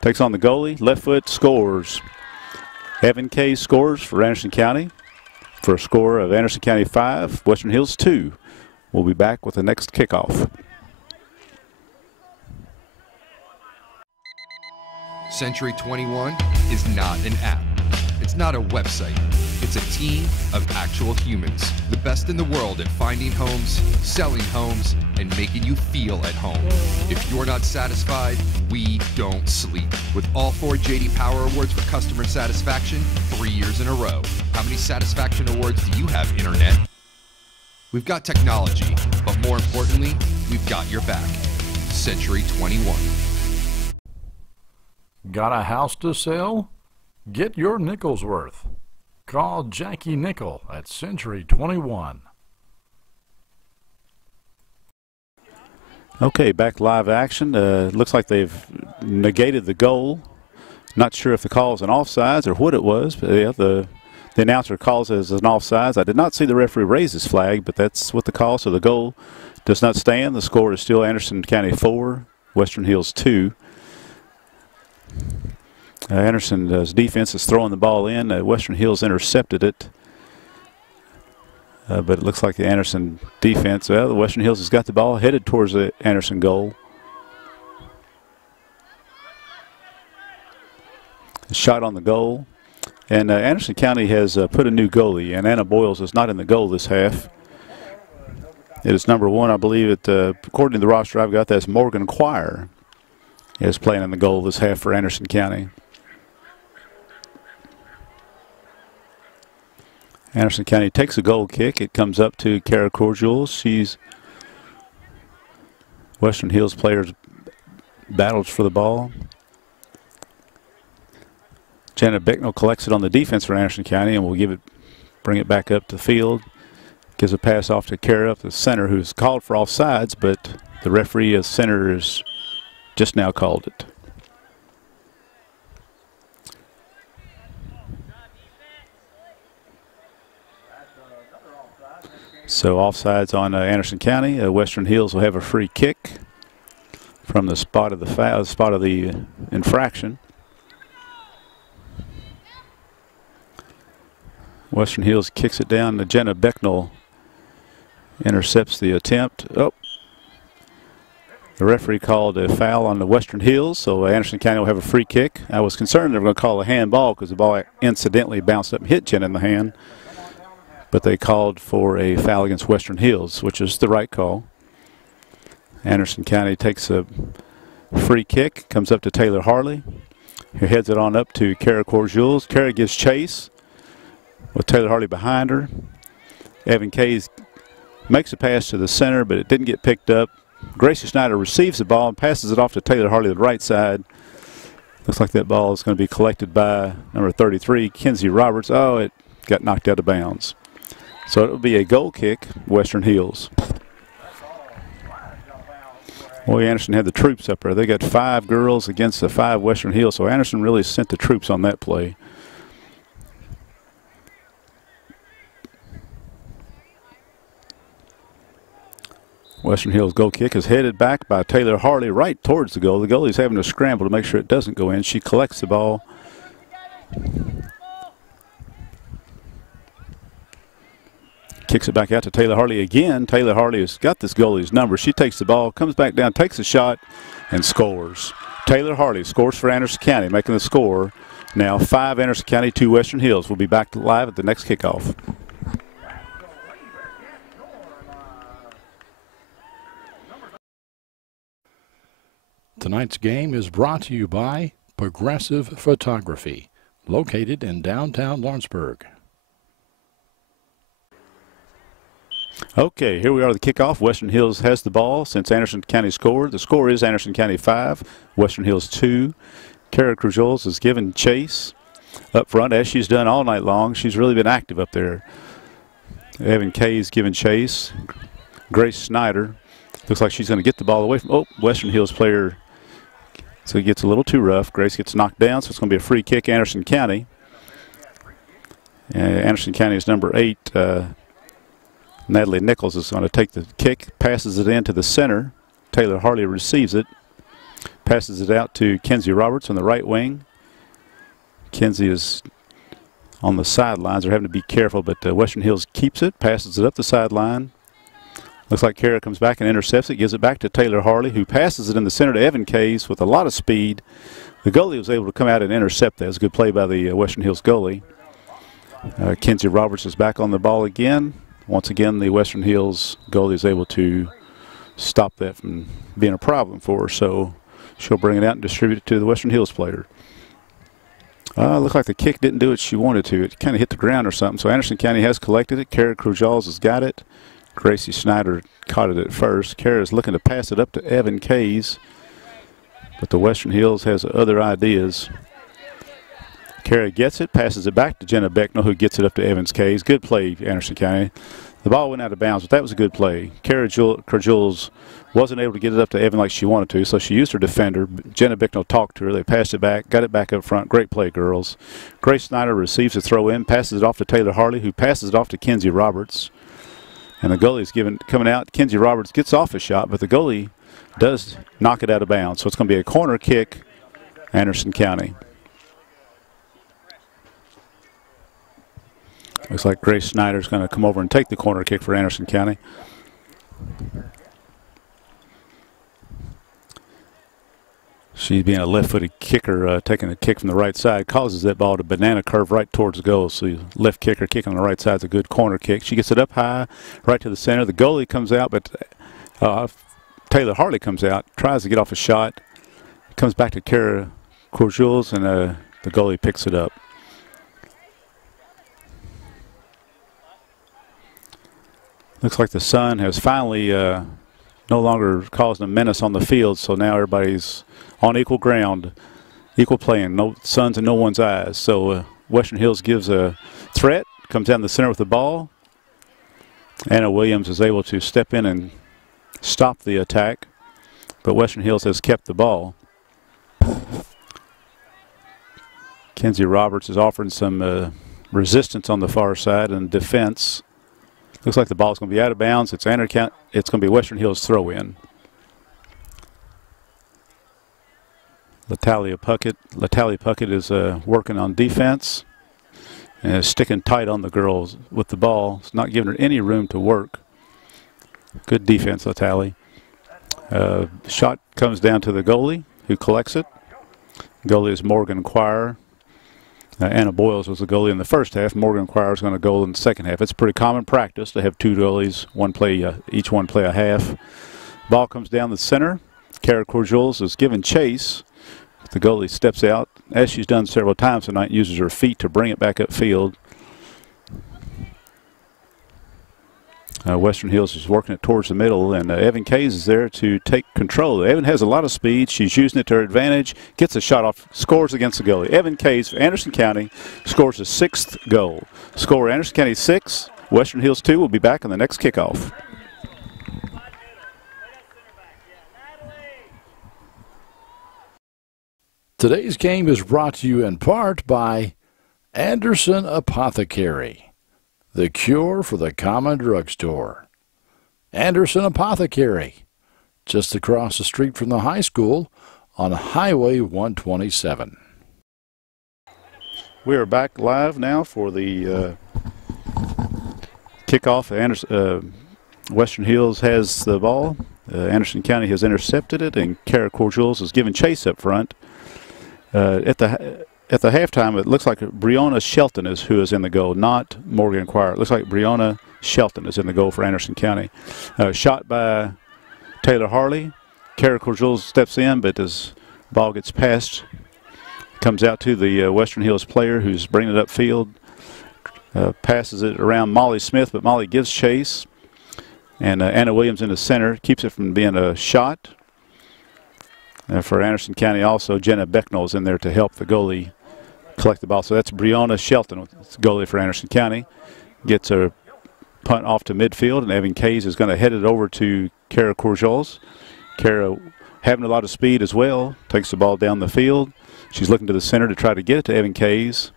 takes on the goalie, left foot, scores. Evan Kays scores for Anderson County for a score of Anderson County 5, Western Hills 2. We'll be back with the next kickoff. Century 21 is not an app. It's not a website. It's It's a team of actual humans, the best in the world at finding homes, selling homes, and making you feel at home. If you're not satisfied, we don't sleep. With all 4 J.D. Power Awards for customer satisfaction 3 years in a row. How many satisfaction awards do you have, Internet? We've got technology, but more importantly, we've got your back. Century 21. Got a house to sell? Get your nickel's worth. Call Jackie Nickel at Century 21. Okay, back live action. Looks like they've negated the goal. Not sure if the call was an offsides or what it was, but yeah, the announcer calls it as an offsides. I did not see the referee raise his flag, but that's what the call. So the goal does not stand. The score is still Anderson County 4, Western Hills 2. Anderson's defense is throwing the ball in. Western Hills intercepted it. But it looks like the Anderson defense, the Western Hills has got the ball headed towards the Anderson goal. A shot on the goal. And Anderson County has put a new goalie, and Anna Boyles is not in the goal this half. It is number 1, I believe, according to the roster I've got, that's Morgan Quire is playing in the goal this half for Anderson County. Anderson County takes a goal kick. It comes up to Kara Cordial. Western Hills players battles for the ball. Janet Becknell collects it on the defense for Anderson County and will bring it back up the field. Gives a pass off to Kara up the center, who's called for offsides, but the referee as center has just now called it. So offsides on Anderson County. Western Hills will have a free kick from the spot of the infraction. Western Hills kicks it down. Jenna Becknell intercepts the attempt. Oh, the referee called a foul on the Western Hills, so Anderson County will have a free kick. I was concerned they were going to call a handball because the ball incidentally bounced up and hit Jenna in the hand. But they called for a foul against Western Hills, which is the right call. Anderson County takes a free kick, comes up to Taylor Harley, who heads it on up to Kara Corjules. Kara gives chase with Taylor Harley behind her. Evan Kays makes a pass to the center, but it didn't get picked up. Gracie Snyder receives the ball and passes it off to Taylor Harley to the right side. Looks like that ball is going to be collected by number 33, Kenzie Roberts. Oh, it got knocked out of bounds. So it will be a goal kick, Western Hills. Boy, Anderson had the troops up there. They got 5 girls against the 5 Western Hills, so Anderson really sent the troops on that play. Western Hills goal kick is headed back by Taylor Harley right towards the goal. The goalie's having to scramble to make sure it doesn't go in. She collects the ball. Kicks it back out to Taylor Harley again. Taylor Harley has got this goalie's number. She takes the ball, comes back down, takes a shot, and scores. Taylor Harley scores for Anderson County, making the score now 5 Anderson County, 2 Western Hills. We'll be back live at the next kickoff. Tonight's game is brought to you by Progressive Photography, located in downtown Lawrenceburg. Okay, here we are at the kickoff. Western Hills has the ball since Anderson County scored. The score is Anderson County 5, Western Hills 2. Kara Crujols is given chase up front, as she's done all night long. She's really been active up there. Evan Kay's given chase. Grace Snyder looks like she's going to get the ball away from, Western Hills player. So it gets a little too rough. Grace gets knocked down, so it's going to be a free kick, Anderson County. Anderson County is number 8. Natalie Nichols is going to take the kick, passes it into the center. Taylor Harley receives it, passes it out to Kenzie Roberts on the right wing. Kenzie is on the sidelines. They're having to be careful, but Western Hills keeps it, passes it up the sideline. Looks like Kara comes back and intercepts it, gives it back to Taylor Harley, who passes it in the center to Evan Kays with a lot of speed. The goalie was able to come out and intercept that. It was a good play by the Western Hills goalie. Kenzie Roberts is back on the ball again. Once again, the Western Hills goalie is able to stop that from being a problem for her, so she'll bring it out and distribute it to the Western Hills player. Looks like the kick didn't do what she wanted to. It kind of hit the ground or something, so Anderson County has collected it. Kara Crujals has got it. Gracie Snyder caught it at first. Kara is looking to pass it up to Evan Kays, but the Western Hills has other ideas. Kara gets it, passes it back to Jenna Becknell, who gets it up to Evans Kays. Good play, Anderson County. The ball went out of bounds, but that was a good play. Kara Jules wasn't able to get it up to Evan like she wanted to, so she used her defender. Jenna Bicknell talked to her. They passed it back, got it back up front. Great play, girls. Grace Snyder receives a throw in, passes it off to Taylor Harley, who passes it off to Kenzie Roberts. And the goalie's coming out. Kenzie Roberts gets off a shot, but the goalie does knock it out of bounds. So it's going to be a corner kick, Anderson County. Looks like Grace Snyder's going to come over and take the corner kick for Anderson County. She's being a left-footed kicker, taking a kick from the right side, causes that ball to banana curve right towards the goal. So left kicker kicking on the right side is a good corner kick. She gets it up high, right to the center. The goalie comes out, but Taylor Harley comes out, tries to get off a shot. Comes back to Kara Corjules, and the goalie picks it up. Looks like the sun has finally no longer caused a menace on the field, so now everybody's on equal ground, equal playing, no suns in no one's eyes. So Western Hills gives a threat, comes down the center with the ball. Anna Williams is able to step in and stop the attack, but Western Hills has kept the ball. Kenzie Roberts is offering some resistance on the far side and defense. Looks like the ball's going to be out of bounds. It's going to be Western Hills throw-in. Latalia Puckett is working on defense and is sticking tight on the girls with the ball. It's not giving her any room to work. Good defense, Latalia. Shot comes down to the goalie, who collects it. Goalie is Morgan Quire. Anna Boyles was the goalie in the first half. Morgan Quire is going to goal in the second half. It's pretty common practice to have two goalies, each one play a half. Ball comes down the center. Kara Corjules is given chase. The goalie steps out, as she's done several times tonight, uses her feet to bring it back upfield. Western Hills is working it towards the middle, and Evan Kays is there to take control. Evan has a lot of speed. She's using it to her advantage, gets a shot off, scores against the goalie. Evan Kays for Anderson County scores a 6th goal. Score Anderson County 6, Western Hills 2. Will be back on the next kickoff. Today's game is brought to you in part by Anderson Apothecary, the cure for the common drugstore. Anderson Apothecary, just across the street from the high school on Highway 127. We are back live now for the kickoff. Western Hills has the ball. Anderson County has intercepted it, and Kara Corjules is giving chase up front. At the halftime, it looks like Breonna Shelton is who is in the goal, not Morgan Quire. It looks like Breonna Shelton is in the goal for Anderson County. Shot by Taylor Harley. Kara Corjules steps in, but as the ball gets passed, comes out to the Western Hills player who's bringing it upfield. Passes it around Molly Smith, but Molly gives chase. And Anna Williams in the center keeps it from being a shot. For Anderson County also, Jenna Becknell is in there to help the goalie collect the ball. So that's Breonna Shelton, goalie for Anderson County. Gets a punt off to midfield, and Evan Kays is going to head it over to Kara Corjules. Kara having a lot of speed as well, takes the ball down the field. She's looking to the center to try to get it to Evan Kays,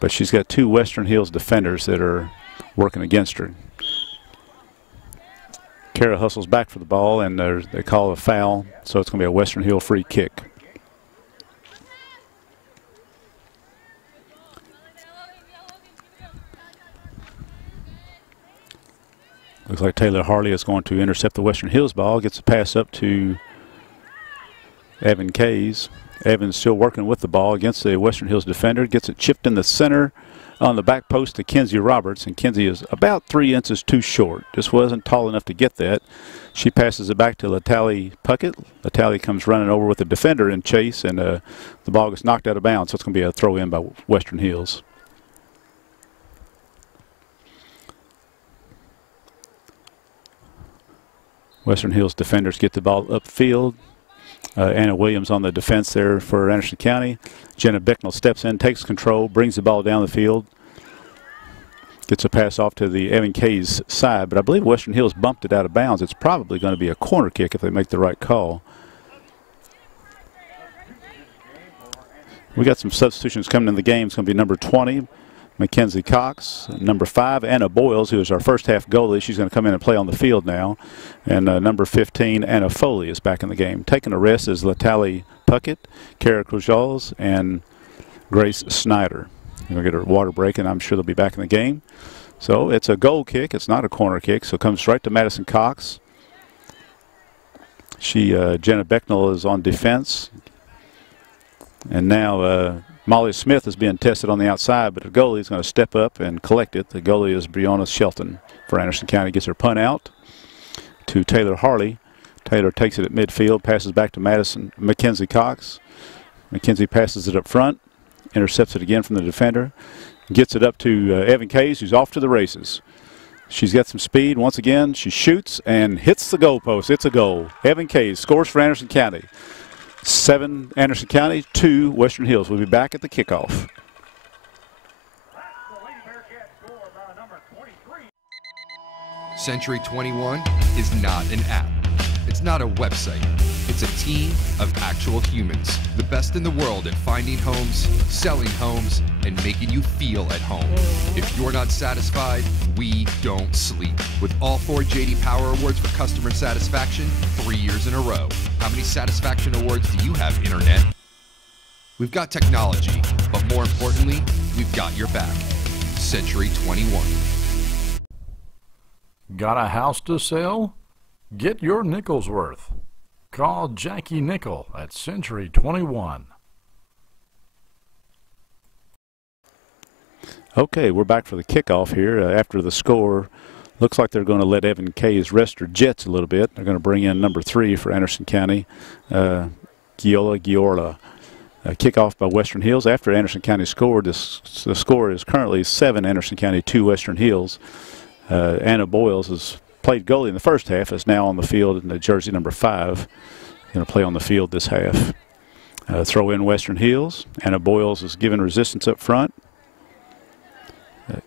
but she's got two Western Hills defenders that are working against her. Kara hustles back for the ball, and they call a foul, so it's going to be a Western Hill free kick. Looks like Taylor Harley is going to intercept the Western Hills ball, gets a pass up to Evan Kays. Evan's still working with the ball against the Western Hills defender, gets it chipped in the center, on the back post to Kenzie Roberts, and Kenzie is about 3 inches too short. Just wasn't tall enough to get that. She passes it back to Latali Puckett. Latali comes running over with the defender in chase, and the ball gets knocked out of bounds, so it's going to be a throw in by Western Hills. Western Hills defenders get the ball upfield. Anna Williams on the defense there for Anderson County. Jenna Bicknell steps in, takes control, brings the ball down the field. Gets a pass off to the Evan K's side, but I believe Western Hills bumped it out of bounds. It's probably going to be a corner kick if they make the right call. We got some substitutions coming in the game. It's going to be number 20, Mackenzie Cox. Number 5, Anna Boyles, who is our first half goalie. She's going to come in and play on the field now. And number 15, Anna Foley, is back in the game. Taking a rest is Latali Puckett, Kara Crujals, and Grace Snyder. We'll get a water break, and I'm sure they'll be back in the game. So it's a goal kick. It's not a corner kick, so it comes right to Madison Cox. Jenna Becknell is on defense. And now Molly Smith is being tested on the outside, but the goalie is going to step up and collect it. The goalie is Breonna Shelton for Anderson County. Gets her punt out to Taylor Harley. Taylor takes it at midfield, passes back to Mackenzie Cox. Mackenzie passes it up front, intercepts it again from the defender, gets it up to Evan Case, who's off to the races. She's got some speed. Once again, she shoots and hits the goalpost. It's a goal. Evan Case scores for Anderson County. 7 Anderson County, 2 Western Hills. We'll be back at the kickoff. Century 21 is not an app. It's not a website. It's a team of actual humans. The best in the world at finding homes, selling homes, and making you feel at home. If you're not satisfied, we don't sleep. With all 4 J.D. Power Awards for customer satisfaction, 3 years in a row. How many satisfaction awards do you have, Internet? We've got technology, but more importantly, we've got your back. Century 21. Got a house to sell? Get your nickel's worth. Call Jackie Nickel at Century 21. Okay, we're back for the kickoff here after the score. Looks like they're going to let Evan K's rest her jets a little bit. They're going to bring in number 3 for Anderson County, Giorla. Kickoff by Western Hills. After Anderson County scored, the score is currently 7 Anderson County, 2 Western Hills. Anna Boyles has played goalie in the first half, is now on the field in the jersey number 5. Going to play on the field this half. Throw in Western Hills. Anna Boyles is giving resistance up front.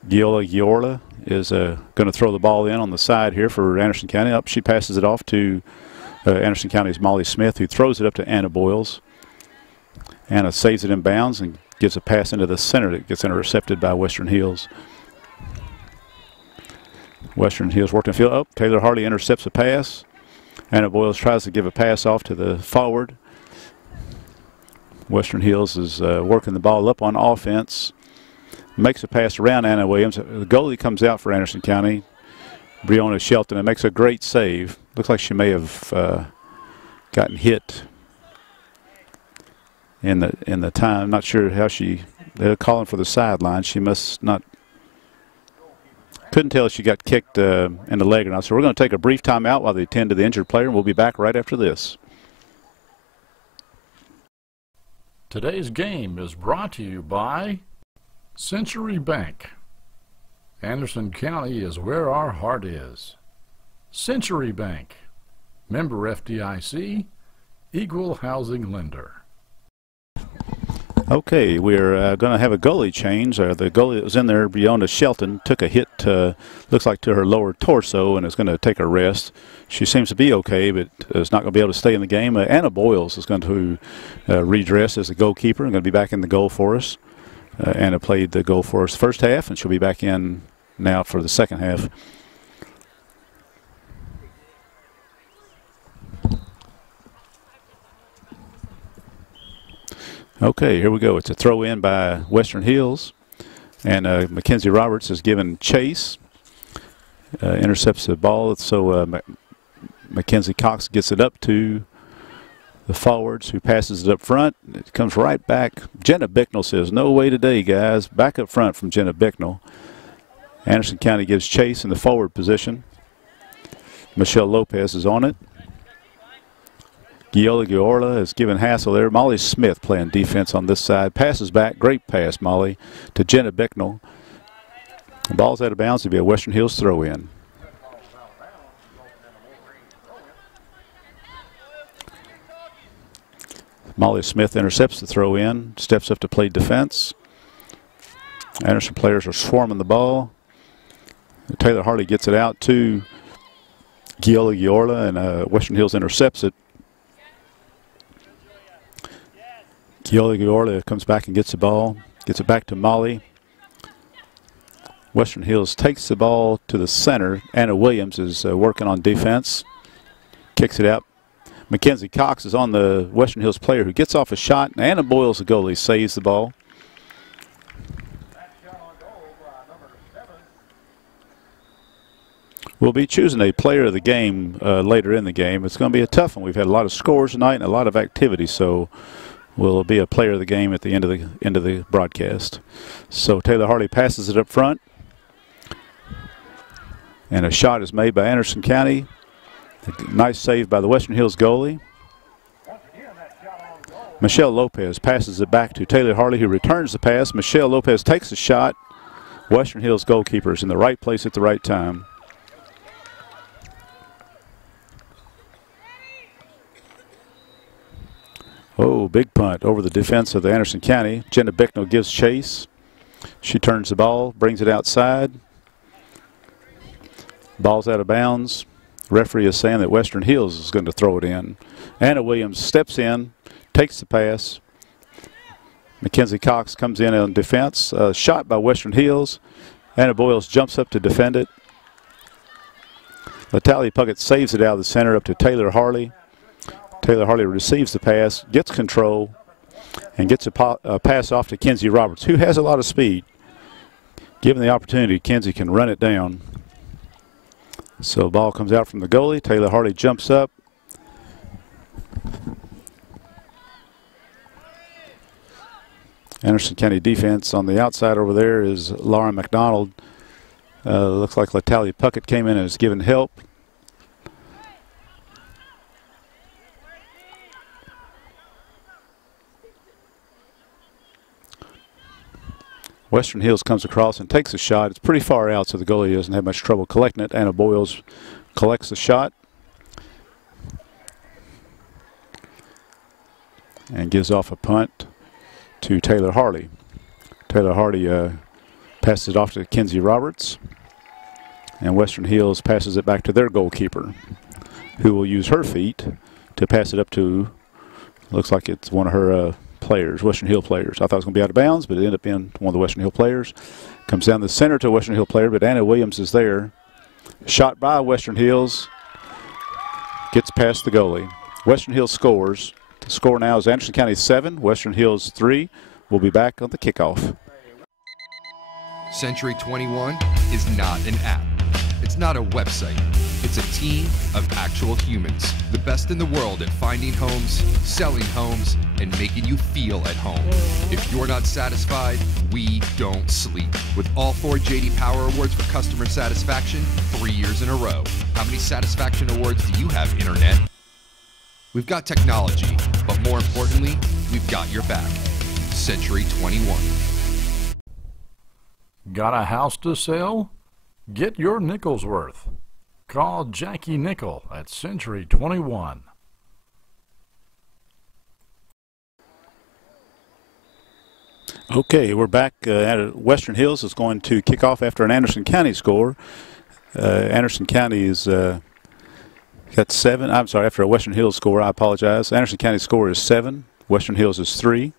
Giorla is going to throw the ball in on the side here for Anderson County. Up, she passes it off to Anderson County's Molly Smith, who throws it up to Anna Boyles. Anna saves it in bounds and gives a pass into the center that gets intercepted by Western Hills. Western Hills working the field. Oh, Taylor Harley intercepts a pass. Anna Boyles tries to give a pass off to the forward. Western Hills is working the ball up on offense. Makes a pass around Anna Williams. The goalie comes out for Anderson County, Breonna Shelton, and makes a great save. Looks like she may have gotten hit in the time. I'm not sure how they're calling for the sideline. She must not. Couldn't tell if she got kicked in the leg or not. So we're going to take a brief timeout while they attend to the injured player, and we'll be back right after this. Today's game is brought to you by Century Bank. Anderson County is where our heart is. Century Bank, member FDIC, equal housing lender. Okay, we're going to have a goalie change. The goalie that was in there, Breonna Shelton, took a hit, looks like to her lower torso, and is going to take a rest. She seems to be okay, but is not going to be able to stay in the game. Anna Boyles is going to redress as the goalkeeper and going to be back in the goal for us. Anna played the goal for us first half, and she'll be back in now for the second half. Okay, here we go. It's a throw in by Western Hills, and Mackenzie Roberts is given chase, intercepts the ball. So Mackenzie Cox gets it up to the forwards, who passes it up front. It comes right back. Jenna Bicknell says, no way today, guys. Back up front from Jenna Bicknell. Anderson County gives chase in the forward position. Michelle Lopez is on it. Giola Giorla has given hassle there. Molly Smith playing defense on this side. Passes back. Great pass, Molly, to Jenna Bicknell. The ball's out of bounds. It'll be a Western Hills throw in. Molly Smith intercepts the throw in, steps up to play defense. Anderson players are swarming the ball. Taylor Harley gets it out to Giola Giorla, and Western Hills intercepts it. Giola Giorla comes back and gets the ball, gets it back to Molly. Western Hills takes the ball to the center. Anna Williams is working on defense, kicks it out. Mackenzie Cox is on the Western Hills player who gets off a shot. And Anna Boyles, the goalie, saves the ball. We'll be choosing a player of the game later in the game. It's going to be a tough one. We've had a lot of scores tonight and a lot of activity, so will be a player of the game at the end of the broadcast. So Taylor Harley passes it up front, and a shot is made by Anderson County. A nice save by the Western Hills goalie. Michelle Lopez passes it back to Taylor Harley, who returns the pass. Michelle Lopez takes the shot. Western Hills goalkeeper is in the right place at the right time. Oh, big punt over the defense of the Anderson County. Jenna Bicknell gives chase. She turns the ball, brings it outside. Ball's out of bounds. Referee is saying that Western Hills is going to throw it in. Anna Williams steps in, takes the pass. Mackenzie Cox comes in on defense. Shot by Western Hills. Anna Boyles jumps up to defend it. Natalie Puckett saves it out of the center up to Taylor Harley. Taylor Harley receives the pass, gets control, and gets a pass off to Kenzie Roberts, who has a lot of speed. Given the opportunity, Kenzie can run it down. So the ball comes out from the goalie. Taylor Harley jumps up. Anderson County defense on the outside over there is Lauren McDonald. Looks like Natalie Puckett came in and has given help. Western Hills comes across and takes a shot. It's pretty far out, so the goalie doesn't have much trouble collecting it. Anna Boyles collects the shot and gives off a punt to Taylor Harley. Taylor Harley passes it off to Kenzie Roberts, and Western Hills passes it back to their goalkeeper, who will use her feet to pass it up to, looks like it's one of her players, Western Hill players. I thought it was going to be out of bounds, but it ended up being one of the Western Hill players. Comes down the center to a Western Hill player, but Anna Williams is there. Shot by Western Hills. Gets past the goalie. Western Hills scores. The score now is Anderson County 7, Western Hills 3. We'll be back on the kickoff. Century 21 is not an app. It's not a website. It's a team of actual humans. The best in the world at finding homes, selling homes, and making you feel at home. If you're not satisfied, we don't sleep. With all 4 J.D. Power Awards for customer satisfaction 3 years in a row. How many satisfaction awards do you have, Internet? We've got technology, but more importantly, we've got your back. Century 21. Got a house to sell? Get your nickel's worth. Call Jackie Nickel at Century 21. Okay, we're back. Western Hills is going to kick off after an Anderson County score. Anderson County is got 7. I'm sorry, after a Western Hills score, I apologize. Anderson County score is 7. Western Hills is 3.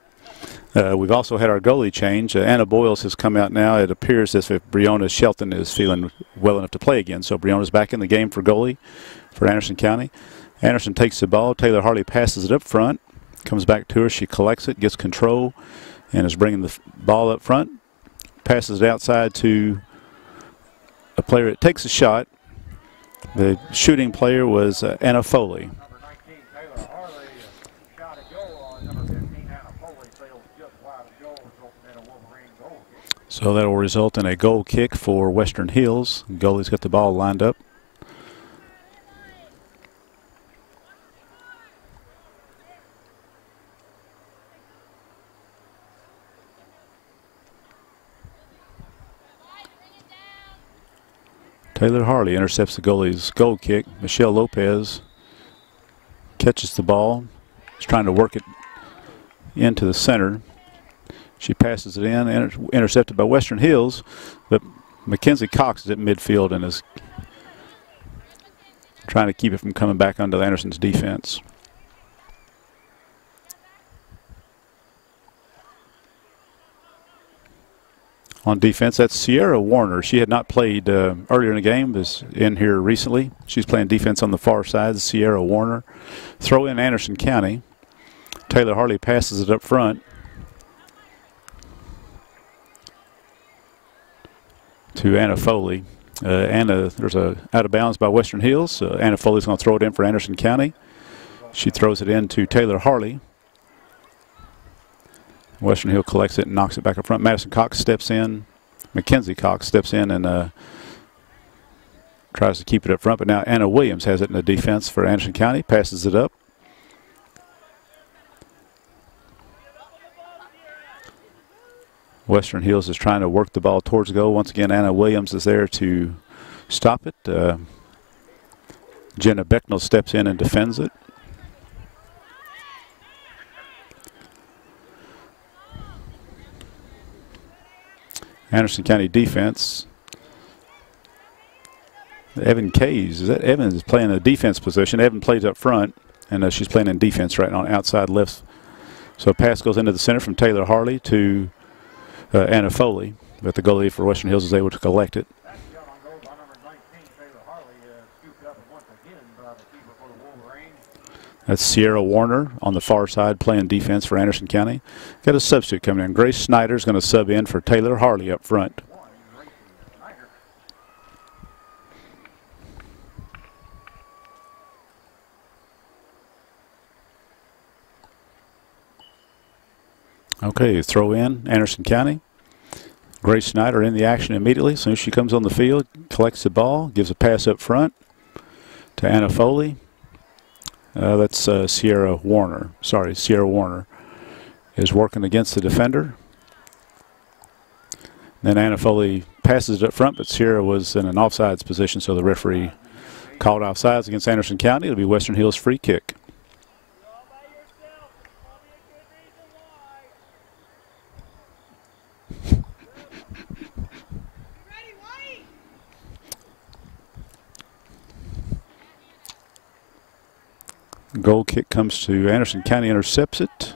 We've also had our goalie change. Anna Boyles has come out now. It appears as if Breonna Shelton is feeling well enough to play again. So Breonna's back in the game for goalie for Anderson County. Anderson takes the ball. Taylor Harley passes it up front. Comes back to her. She collects it, gets control, and is bringing the ball up front. Passes it outside to a player that takes a shot. The shooting player was Anna Foley. So that will result in a goal kick for Western Hills. Goalie's got the ball lined up. Taylor Harley intercepts the goalie's goal kick. Michelle Lopez catches the ball. She's trying to work it into the center. She passes it in, intercepted by Western Hills, but Mackenzie Cox is at midfield and is trying to keep it from coming back under Anderson's defense. On defense, that's Sierra Warner. She had not played earlier in the game, is in here recently. She's playing defense on the far side, Sierra Warner. Throw in Anderson County. Taylor Harley passes it up front to Anna Foley. There's a out of bounds by Western Hills. Anna Foley's going to throw it in for Anderson County. She throws it in to Taylor Harley. Western Hill collects it and knocks it back up front. Madison Cox steps in. Mackenzie Cox steps in and tries to keep it up front. But now Anna Williams has it in the defense for Anderson County. Passes it up. Western Hills is trying to work the ball towards goal. Once again, Anna Williams is there to stop it. Jenna Becknell steps in and defends it. Anderson County defense. Evan Kays, Evan is playing a defense position. Evan plays up front, and she's playing in defense right now, outside left. So a pass goes into the center from Taylor Harley to Anna Foley, but the goalie for Western Hills is able to collect it. That's Sierra Warner on the far side playing defense for Anderson County. Got a substitute coming in. Grace Snyder's going to sub in for Taylor Harley up front. Okay, throw in Anderson County. Grace Snyder in the action immediately. As soon as she comes on the field, collects the ball, gives a pass up front to Anna Foley. That's Sierra Warner. Sorry, Sierra Warner is working against the defender. Then Anna Foley passes it up front, but Sierra was in an offsides position, so the referee called offsides against Anderson County. It'll be Western Hills free kick. Goal kick comes to Anderson County, intercepts it.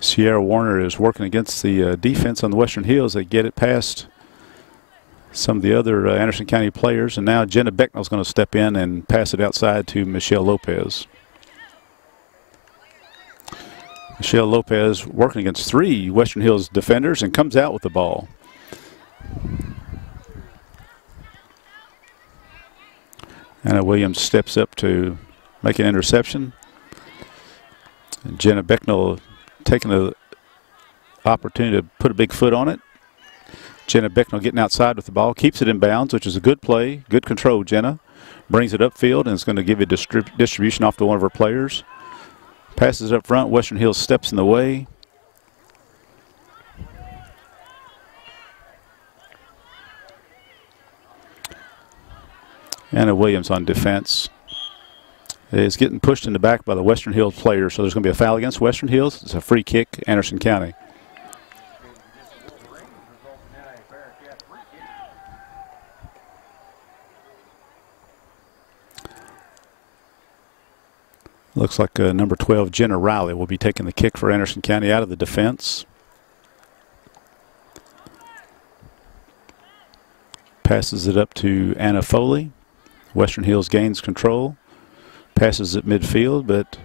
Sierra Warner is working against the defense on the Western Hills. They get it past some of the other Anderson County players, and now Jenna Becknell is going to step in and pass it outside to Michelle Lopez. Michelle Lopez working against 3 Western Hills defenders and comes out with the ball. Anna Williams steps up to make an interception. And Jenna Becknell taking the opportunity to put a big foot on it. Jenna Becknell getting outside with the ball, keeps it in bounds, which is a good play, good control. Jenna brings it upfield and is going to give it distribution off to one of her players. Passes it up front. Western Hills steps in the way. Anna Williams on defense is getting pushed in the back by the Western Hills players, so there's going to be a foul against Western Hills. It's a free kick, Anderson County. Looks like number 12, Jenna Riley, will be taking the kick for Anderson County out of the defense. Passes it up to Anna Foley. Western Hills gains control. Passes at midfield, but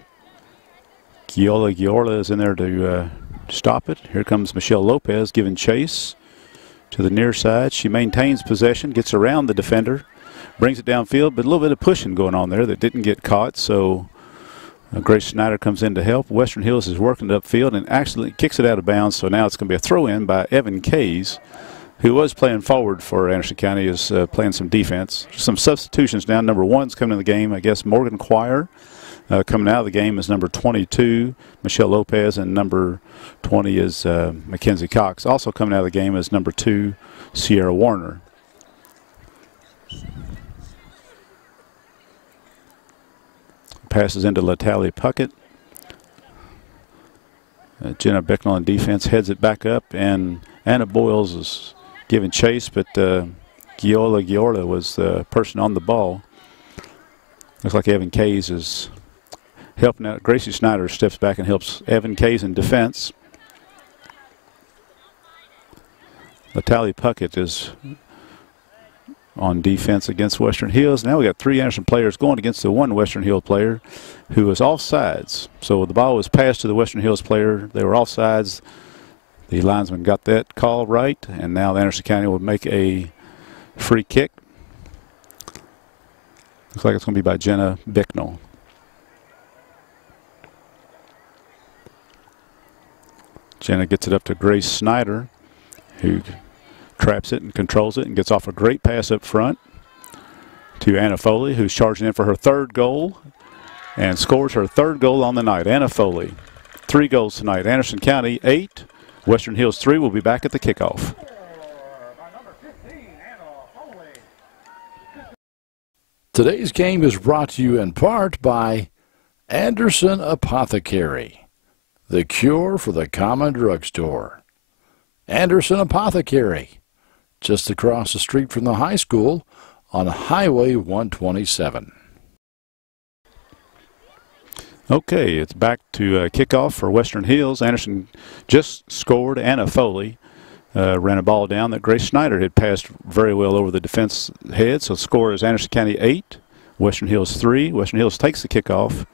Giorla is in there to stop it. Here comes Michelle Lopez giving chase to the near side. She maintains possession, gets around the defender, brings it downfield, but a little bit of pushing going on there that didn't get caught. So Grace Snyder comes in to help. Western Hills is working it upfield and actually kicks it out of bounds, so now it's going to be a throw-in by Evan Kays, who was playing forward for Anderson County, is playing some defense. Some substitutions now. Number 1's coming in the game, I guess, Morgan Quire. Coming out of the game is number 22, Michelle Lopez, and number 20 is Mackenzie Cox. Also coming out of the game is number 2, Sierra Warner. Passes into Latali Puckett. Jenna Bicknell on defense heads it back up, and Anna Boyles is giving chase, but Giola was the person on the ball. Looks like Evan Kays is helping out. Gracie Snyder steps back and helps Evan Kays in defense. Latali Puckett is on defense against Western Hills. Now we got 3 Anderson players going against the 1 Western Hills player who was offsides. So the ball was passed to the Western Hills player. They were offsides. The linesman got that call right, and now the Anderson County will make a free kick. Looks like it's going to be by Jenna Bicknell. Jenna gets it up to Grace Snyder, who traps it and controls it and gets off a great pass up front to Anna Foley, who's charging in for her 3rd goal and scores her 3rd goal on the night. Anna Foley, 3 goals tonight. Anderson County 8, Western Hills 3. Will be back at the kickoff. Today's game is brought to you in part by Anderson Apothecary, the cure for the common drugstore. Anderson Apothecary, just across the street from the high school on Highway 127. Okay, it's back to kickoff for Western Hills. Anderson just scored. Anna Foley ran a ball down that Grace Snyder had passed very well over the defense head. So the score is Anderson County 8, Western Hills 3. Western Hills takes the kickoff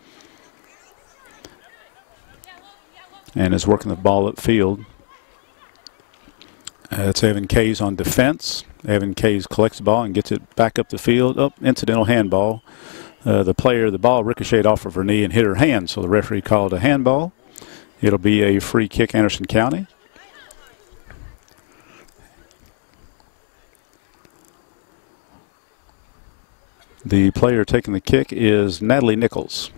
and is working the ball upfield. It's Evan Kays on defense. Evan Kays collects the ball and gets it back up the field. Oh, incidental handball. The ball ricocheted off of her knee and hit her hand, so the referee called a handball. It'll be a free kick, Anderson County. The player taking the kick is Natalie Nichols.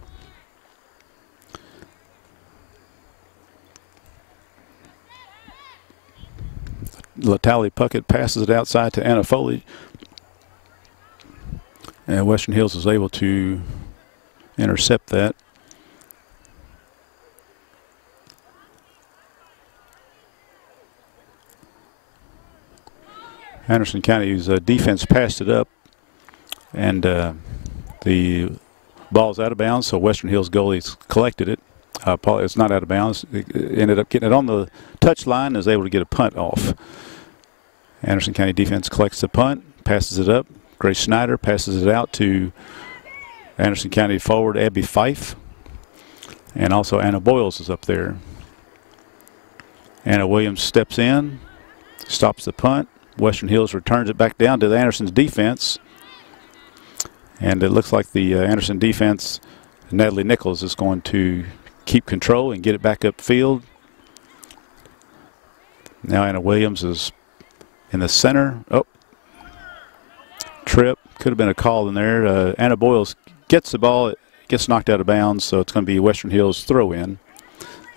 Latali Puckett passes it outside to Anna Foley. And Western Hills is able to intercept that. Anderson County's defense passed it up, and the ball's out of bounds, so Western Hills goalies collected it. It's not out of bounds. It ended up getting it on the touch line and is able to get a punt off. Anderson County defense collects the punt, passes it up. Grace Snyder passes it out to Anderson County forward Abby Fife. And also Anna Boyles is up there. Anna Williams steps in, stops the punt. Western Hills returns it back down to the Anderson's defense. And it looks like the Anderson defense, Natalie Nichols, is going to keep control and get it back upfield. Now Anna Williams is in the center. Oh, trip. Could have been a call in there. Anna Boyles gets the ball. It gets knocked out of bounds, so it's going to be Western Hills throw in.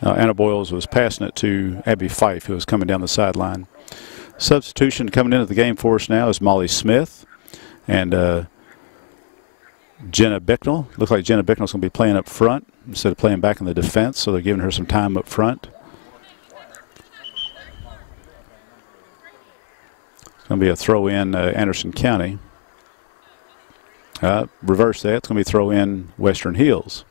Anna Boyles was passing it to Abby Fife, who was coming down the sideline. Substitution coming into the game for us now is Molly Smith and Jenna Bicknell. Looks like Jenna Bicknell's going to be playing up front instead of playing back in the defense, so they're giving her some time up front. It's going to be a throw in Anderson County. Reverse that. It's going to be throw in Western Hills.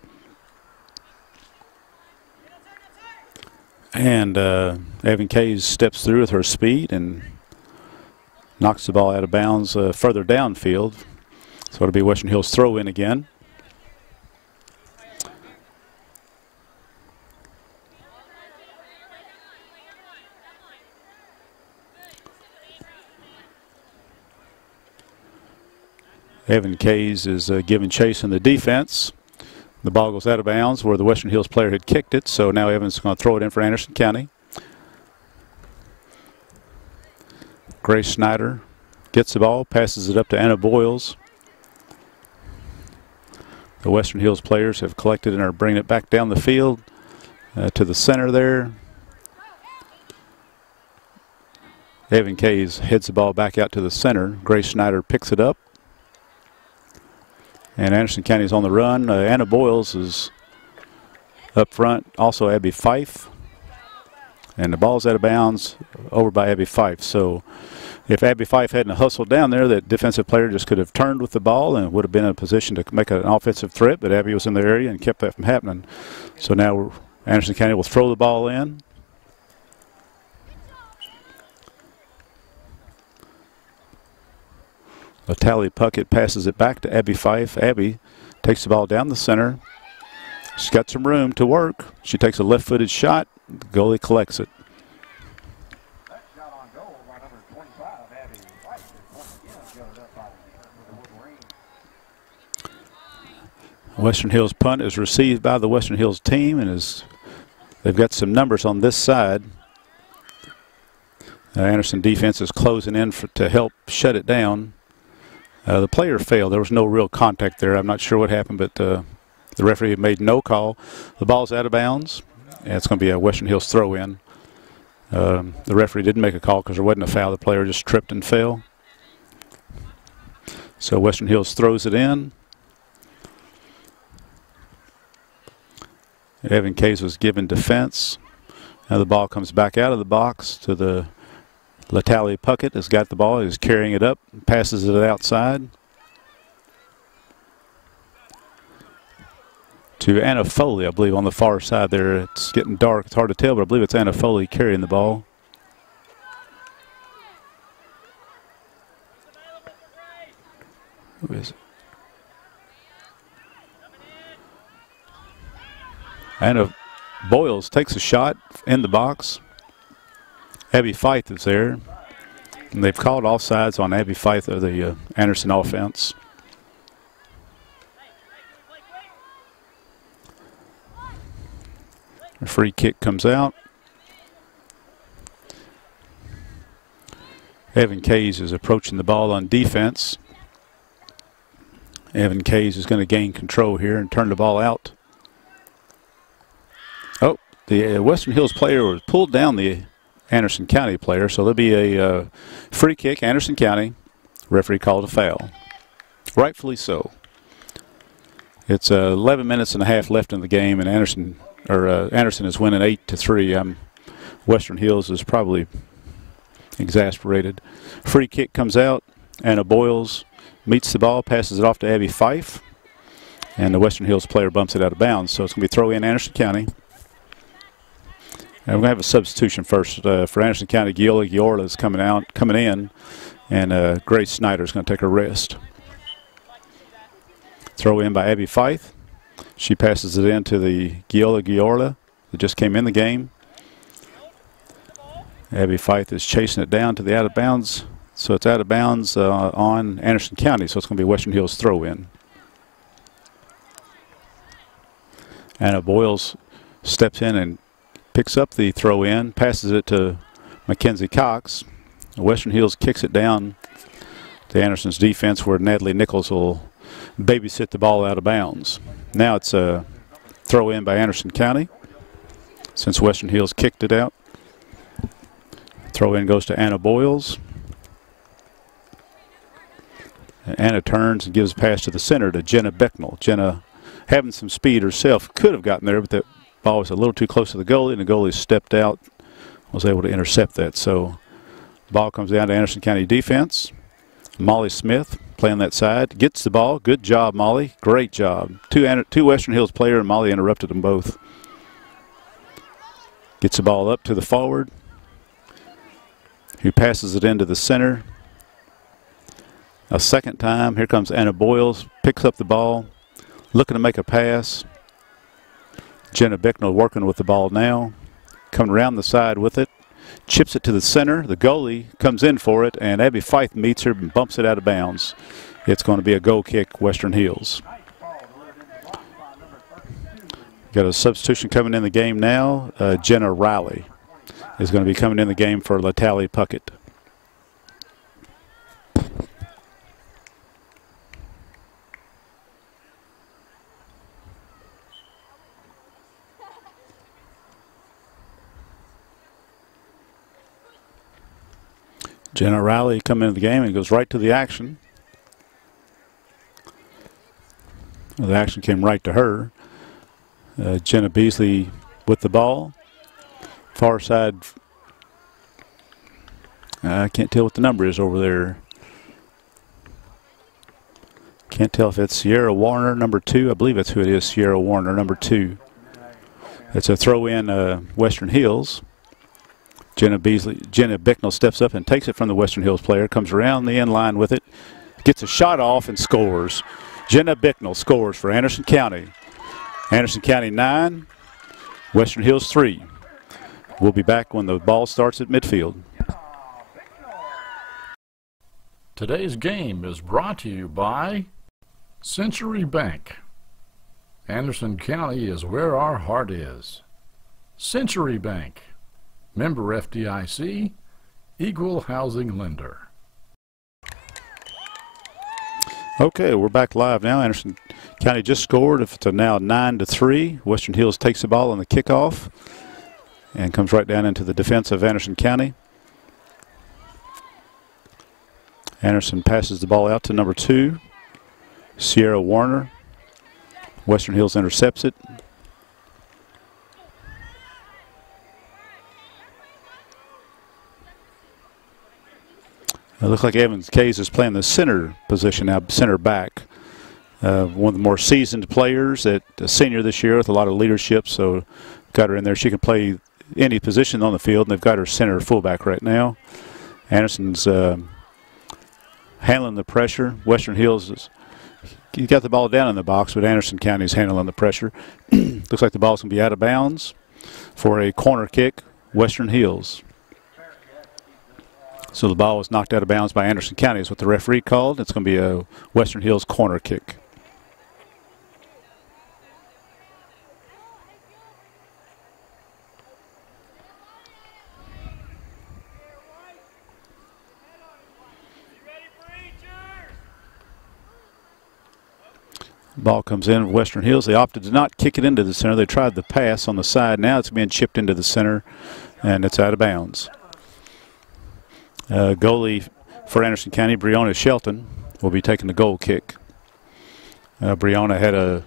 And Evan Kays steps through with her speed and knocks the ball out of bounds further downfield. So it'll be Western Hills throw in again. Evan Kays is giving chase in the defense. The ball goes out of bounds where the Western Hills player had kicked it, so now Evans is going to throw it in for Anderson County. Grace Snyder gets the ball, passes it up to Anna Boyles. The Western Hills players have collected and are bringing it back down the field to the center there. Evan Kays heads the ball back out to the center. Grace Snyder picks it up. And Anderson County is on the run. Anna Boyles is up front. Also Abby Fife. And the ball's out of bounds over by Abby Fife. So if Abby Fife hadn't hustled down there, that defensive player just could have turned with the ball and would have been in a position to make an offensive threat. But Abby was in the area and kept that from happening. So now Anderson County will throw the ball in. Natalie Puckett passes it back to Abby Fife. Abby takes the ball down the center. She's got some room to work. She takes a left-footed shot. The goalie collects it. Western Hills punt is received by the Western Hills team, and they've got some numbers on this side. Anderson defense is closing in to help shut it down. The player failed. There was no real contact there. I'm not sure what happened, but the referee made no call. The ball's out of bounds, and it's going to be a Western Hills throw-in. The referee didn't make a call because there wasn't a foul. The player just tripped and fell. So Western Hills throws it in. Evan Kays was given defense. Now the ball comes back out of the box to the Natalie Puckett has got the ball. He's carrying it up, passes it outside to Anna Foley, I believe, on the far side there. It's getting dark. It's hard to tell, but I believe it's Anna Foley carrying the ball. Who is it? Anna Boyles takes a shot in the box. Abby Fife is there. And they've called offsides on Abby Fife of the Anderson offense. A free kick comes out. Evan Kays is approaching the ball on defense. Evan Kays is going to gain control here and turn the ball out. Oh, the Western Hills player was pulled down the Anderson County player, so there'll be a free kick, Anderson County. Referee called a foul. Rightfully so. It's 11 minutes and a half left in the game, and Anderson is winning 8-3. Western Hills is probably exasperated. Free kick comes out. Anna Boyles meets the ball, passes it off to Abby Fife, and the Western Hills player bumps it out of bounds. So it's going to be throw in Anderson County. And we're going to have a substitution first for Anderson County. Giola Giorla is coming in, and Grace Snyder is going to take a rest. Throw in by Abby Fife. She passes it in to the Giola Giorla that just came in the game. Abby Fife is chasing it down to the out of bounds. So it's out of bounds on Anderson County, so it's going to be Western Hills throw in. Anna Boyles steps in and picks up the throw in, passes it to Mackenzie Cox. Western Hills kicks it down to Anderson's defense, where Natalie Nichols will babysit the ball out of bounds. Now it's a throw in by Anderson County since Western Hills kicked it out. Throw in goes to Anna Boyles. Anna turns and gives a pass to the center to Jenna Becknell. Jenna, having some speed herself, could have gotten there, but that ball was a little too close to the goalie, and the goalie stepped out, was able to intercept that. So ball comes down to Anderson County defense. Molly Smith playing that side, gets the ball. Good job, Molly. Great job. Two Western Hills player, and Molly interrupted them both. Gets the ball up to the forward, who passes it into the center. A second time, here comes Anna Boyles, picks up the ball, looking to make a pass. Jenna Becknell working with the ball now, coming around the side with it, chips it to the center. The goalie comes in for it, and Abby Fife meets her and bumps it out of bounds. It's going to be a goal kick, Western Hills. Got a substitution coming in the game now. Jenna Riley is going to be coming in the game for Latally Puckett. Jenna Riley coming into the game and goes right to the action. Well, the action came right to her. Jenna Beasley with the ball. Far side. I can't tell what the number is over there. Can't tell if it's Sierra Warner, number 2. I believe that's who it is, Sierra Warner, number 2. It's a throw in Western Hills. Jenna Bicknell steps up and takes it from the Western Hills player, comes around the end line with it, gets a shot off and scores. Jenna Bicknell scores for Anderson County. Anderson County 9, Western Hills 3. We'll be back when the ball starts at midfield. Today's game is brought to you by Century Bank. Anderson County is where our heart is. Century Bank. Member FDIC, equal housing lender. Okay, we're back live now. Anderson County just scored. It's now 9-3. Western Hills takes the ball on the kickoff and comes right down into the defense of Anderson County. Anderson passes the ball out to number 2, Sierra Warner. Western Hills intercepts it. It looks like Evans Case is playing the center position now, center back. One of the more seasoned players, a senior this year with a lot of leadership, so got her in there. She can play any position on the field, and they've got her center fullback right now. Anderson's handling the pressure. Western Hills he got the ball down in the box, but Anderson County's handling the pressure. Looks like the ball's going to be out of bounds for a corner kick, Western Hills. So the ball was knocked out of bounds by Anderson County is what the referee called. It's going to be a Western Hills corner kick. Ball comes in, Western Hills. They opted to not kick it into the center. They tried the pass on the side. Now it's being chipped into the center, and it's out of bounds. Goalie for Anderson County, Breonna Shelton, will be taking the goal kick. Breonna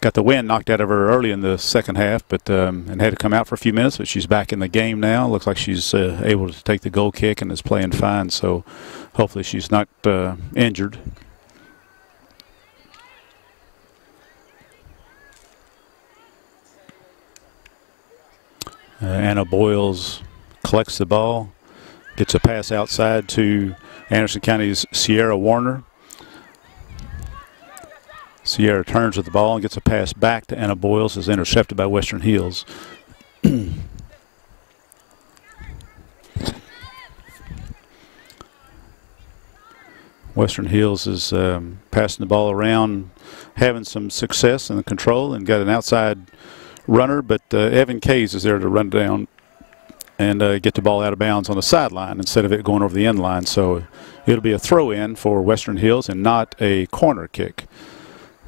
got the wind knocked out of her early in the second half, but and had to come out for a few minutes, but she's back in the game now. Looks like she's able to take the goal kick and is playing fine, so hopefully she's not injured. Anna Boyles collects the ball, gets a pass outside to Anderson County's Sierra Warner. Sierra turns with the ball and gets a pass back to Anna Boyles, is intercepted by Western Hills. Western Hills is passing the ball around, having some success in the control, and got an outside runner, but Evan Kays is there to run down and get the ball out of bounds on the sideline instead of it going over the end line. So it'll be a throw-in for Western Hills and not a corner kick.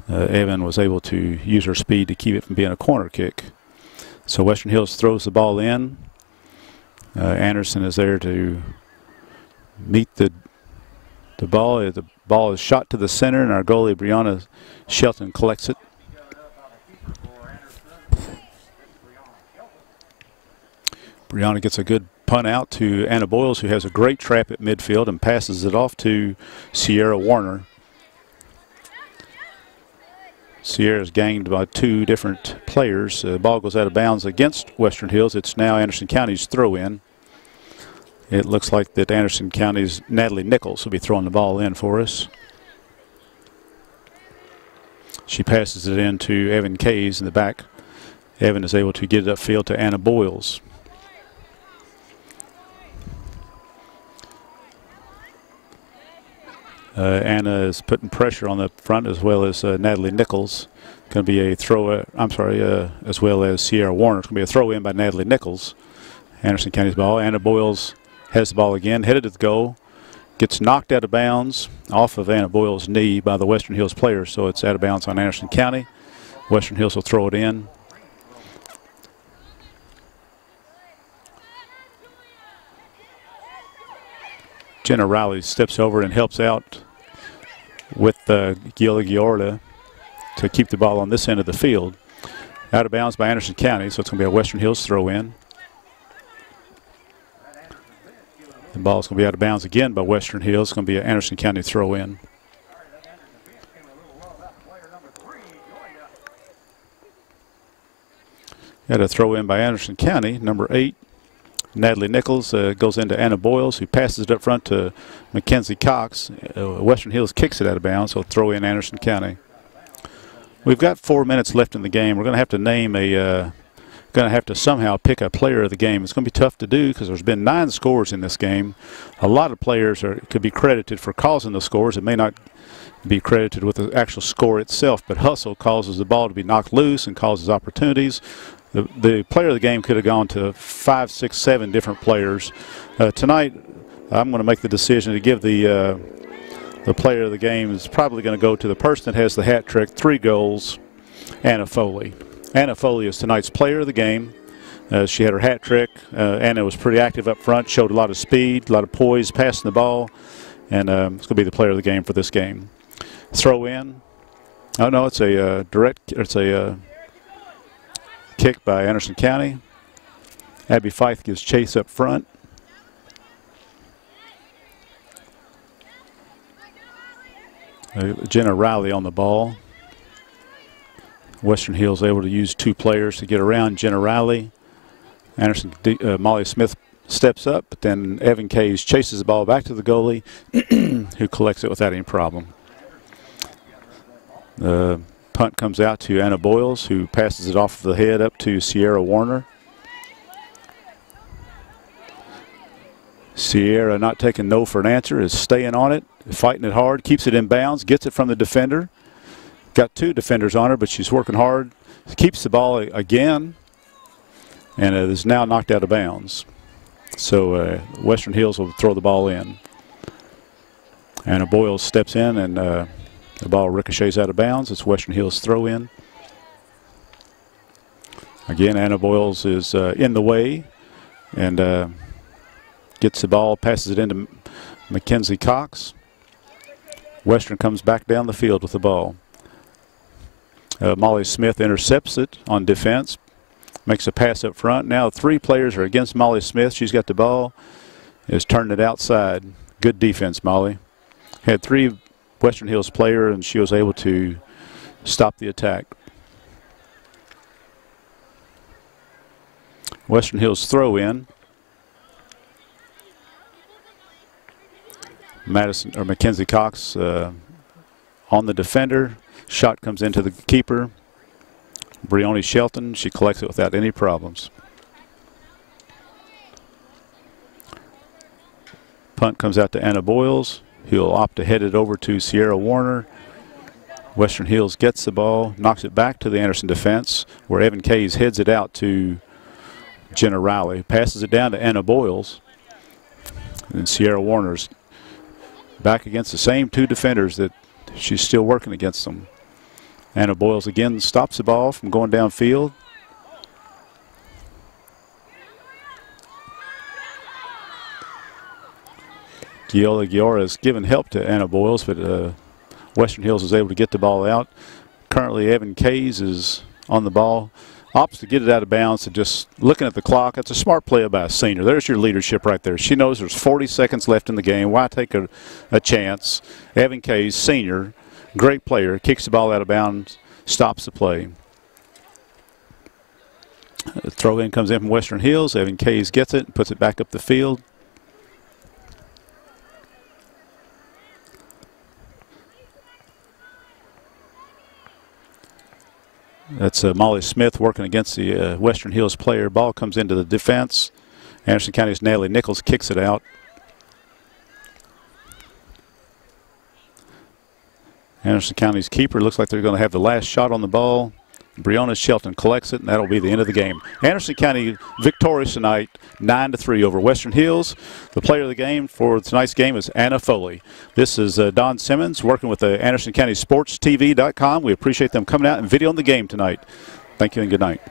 Evan was able to use her speed to keep it from being a corner kick. So Western Hills throws the ball in. Anderson is there to meet the ball. The ball is shot to the center, and our goalie, Breonna Shelton, collects it. Breonna gets a good punt out to Anna Boyles, who has a great trap at midfield and passes it off to Sierra Warner. Sierra's gained by 2 different players. The ball goes out of bounds against Western Hills. It's now Anderson County's throw-in. It looks like that Anderson County's Natalie Nichols will be throwing the ball in for us. She passes it in to Evan Kays in the back. Evan is able to get it upfield to Anna Boyles. Anna is putting pressure on the front, as well as Natalie Nichols. Going to be a throw, as well as Sierra Warner. It's going to be a throw in by Natalie Nichols. Anderson County's ball. Anna Boyles has the ball again, headed to the goal. Gets knocked out of bounds off of Anna Boyles' knee by the Western Hills player, so it's out of bounds on Anderson County. Western Hills will throw it in. Jenna Riley steps over and helps out with Gila Giorda to keep the ball on this end of the field. Out of bounds by Anderson County, so it's going to be a Western Hills throw in. The ball's going to be out of bounds again by Western Hills. It's going to be an Anderson County throw in. Got a throw in by Anderson County, number 8. Natalie Nichols goes into Anna Boyles, who passes it up front to Mackenzie Cox. Western Hills kicks it out of bounds, so throw in Anderson County. We've got 4 minutes left in the game. We're going to have to name somehow pick a player of the game. It's going to be tough to do because there's been 9 scores in this game. A lot of players could be credited for causing the scores. It may not be credited with the actual score itself, but hustle causes the ball to be knocked loose and causes opportunities. The player of the game could have gone to 5, 6, 7 different players. Tonight, I'm going to make the decision to give the player of the game is probably going to go to the person that has the hat trick, 3 goals, Anna Foley. Anna Foley is tonight's player of the game. She had her hat trick. Anna was pretty active up front, showed a lot of speed, a lot of poise, passing the ball, and it's going to be the player of the game for this game. Throw in. Oh no, it's a kick by Anderson County. Abby Fife gives chase up front. Jenna Riley on the ball. Western Hills able to use 2 players to get around Jenna Riley. Molly Smith steps up, but then Evan Kays chases the ball back to the goalie, who collects it without any problem. The punt comes out to Anna Boyles, who passes it off the head up to Sierra Warner. Sierra, not taking no for an answer, is staying on it, fighting it hard, keeps it in bounds, gets it from the defender. Got 2 defenders on her, but she's working hard. Keeps the ball again, and it is now knocked out of bounds. So Western Hills will throw the ball in. Anna Boyles steps in, and the ball ricochets out of bounds. It's Western Hills throw in. Again, Anna Boyles is in the way, and gets the ball, passes it into Mackenzie Cox. Western comes back down the field with the ball. Molly Smith intercepts it on defense, makes a pass up front. Now 3 players are against Molly Smith. She's got the ball, is turning it outside. Good defense, Molly. Had 3 Western Hills player, and she was able to stop the attack. Western Hills throw in. Mackenzie Cox on the defender. Shot comes into the keeper, Brioni Shelton. She collects it without any problems. Punt comes out to Anna Boyles. He'll opt to head it over to Sierra Warner. Western Hills gets the ball, knocks it back to the Anderson defense, where Evan Kays heads it out to Jenna Riley. Passes it down to Anna Boyles. And Sierra Warner's back against the same 2 defenders that she's still working against them. Anna Boyles again stops the ball from going downfield. Giola Giora has given help to Anna Boyles, but Western Hills is able to get the ball out. Currently, Evan Kays is on the ball. Opts to get it out of bounds and just looking at the clock. That's a smart play by a senior. There's your leadership right there. She knows there's 40 seconds left in the game. Why take a chance? Evan Kays, senior, great player, kicks the ball out of bounds, stops the play. The throw in comes in from Western Hills. Evan Kays gets it and puts it back up the field. That's Molly Smith working against the Western Hills player. Ball comes into the defense. Anderson County's Natalie Nichols kicks it out. Anderson County's keeper looks like they're going to have the last shot on the ball. Breonna Shelton collects it, and that'll be the end of the game. Anderson County victorious tonight, 9-3 over Western Hills. The player of the game for tonight's game is Anna Foley. This is Don Simmons working with the Anderson County Sports TV.com. We appreciate them coming out and videoing the game tonight. Thank you and good night.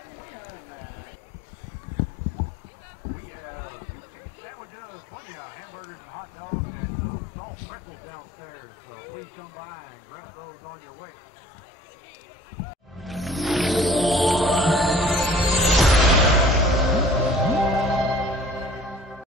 Come by and grab those on your way.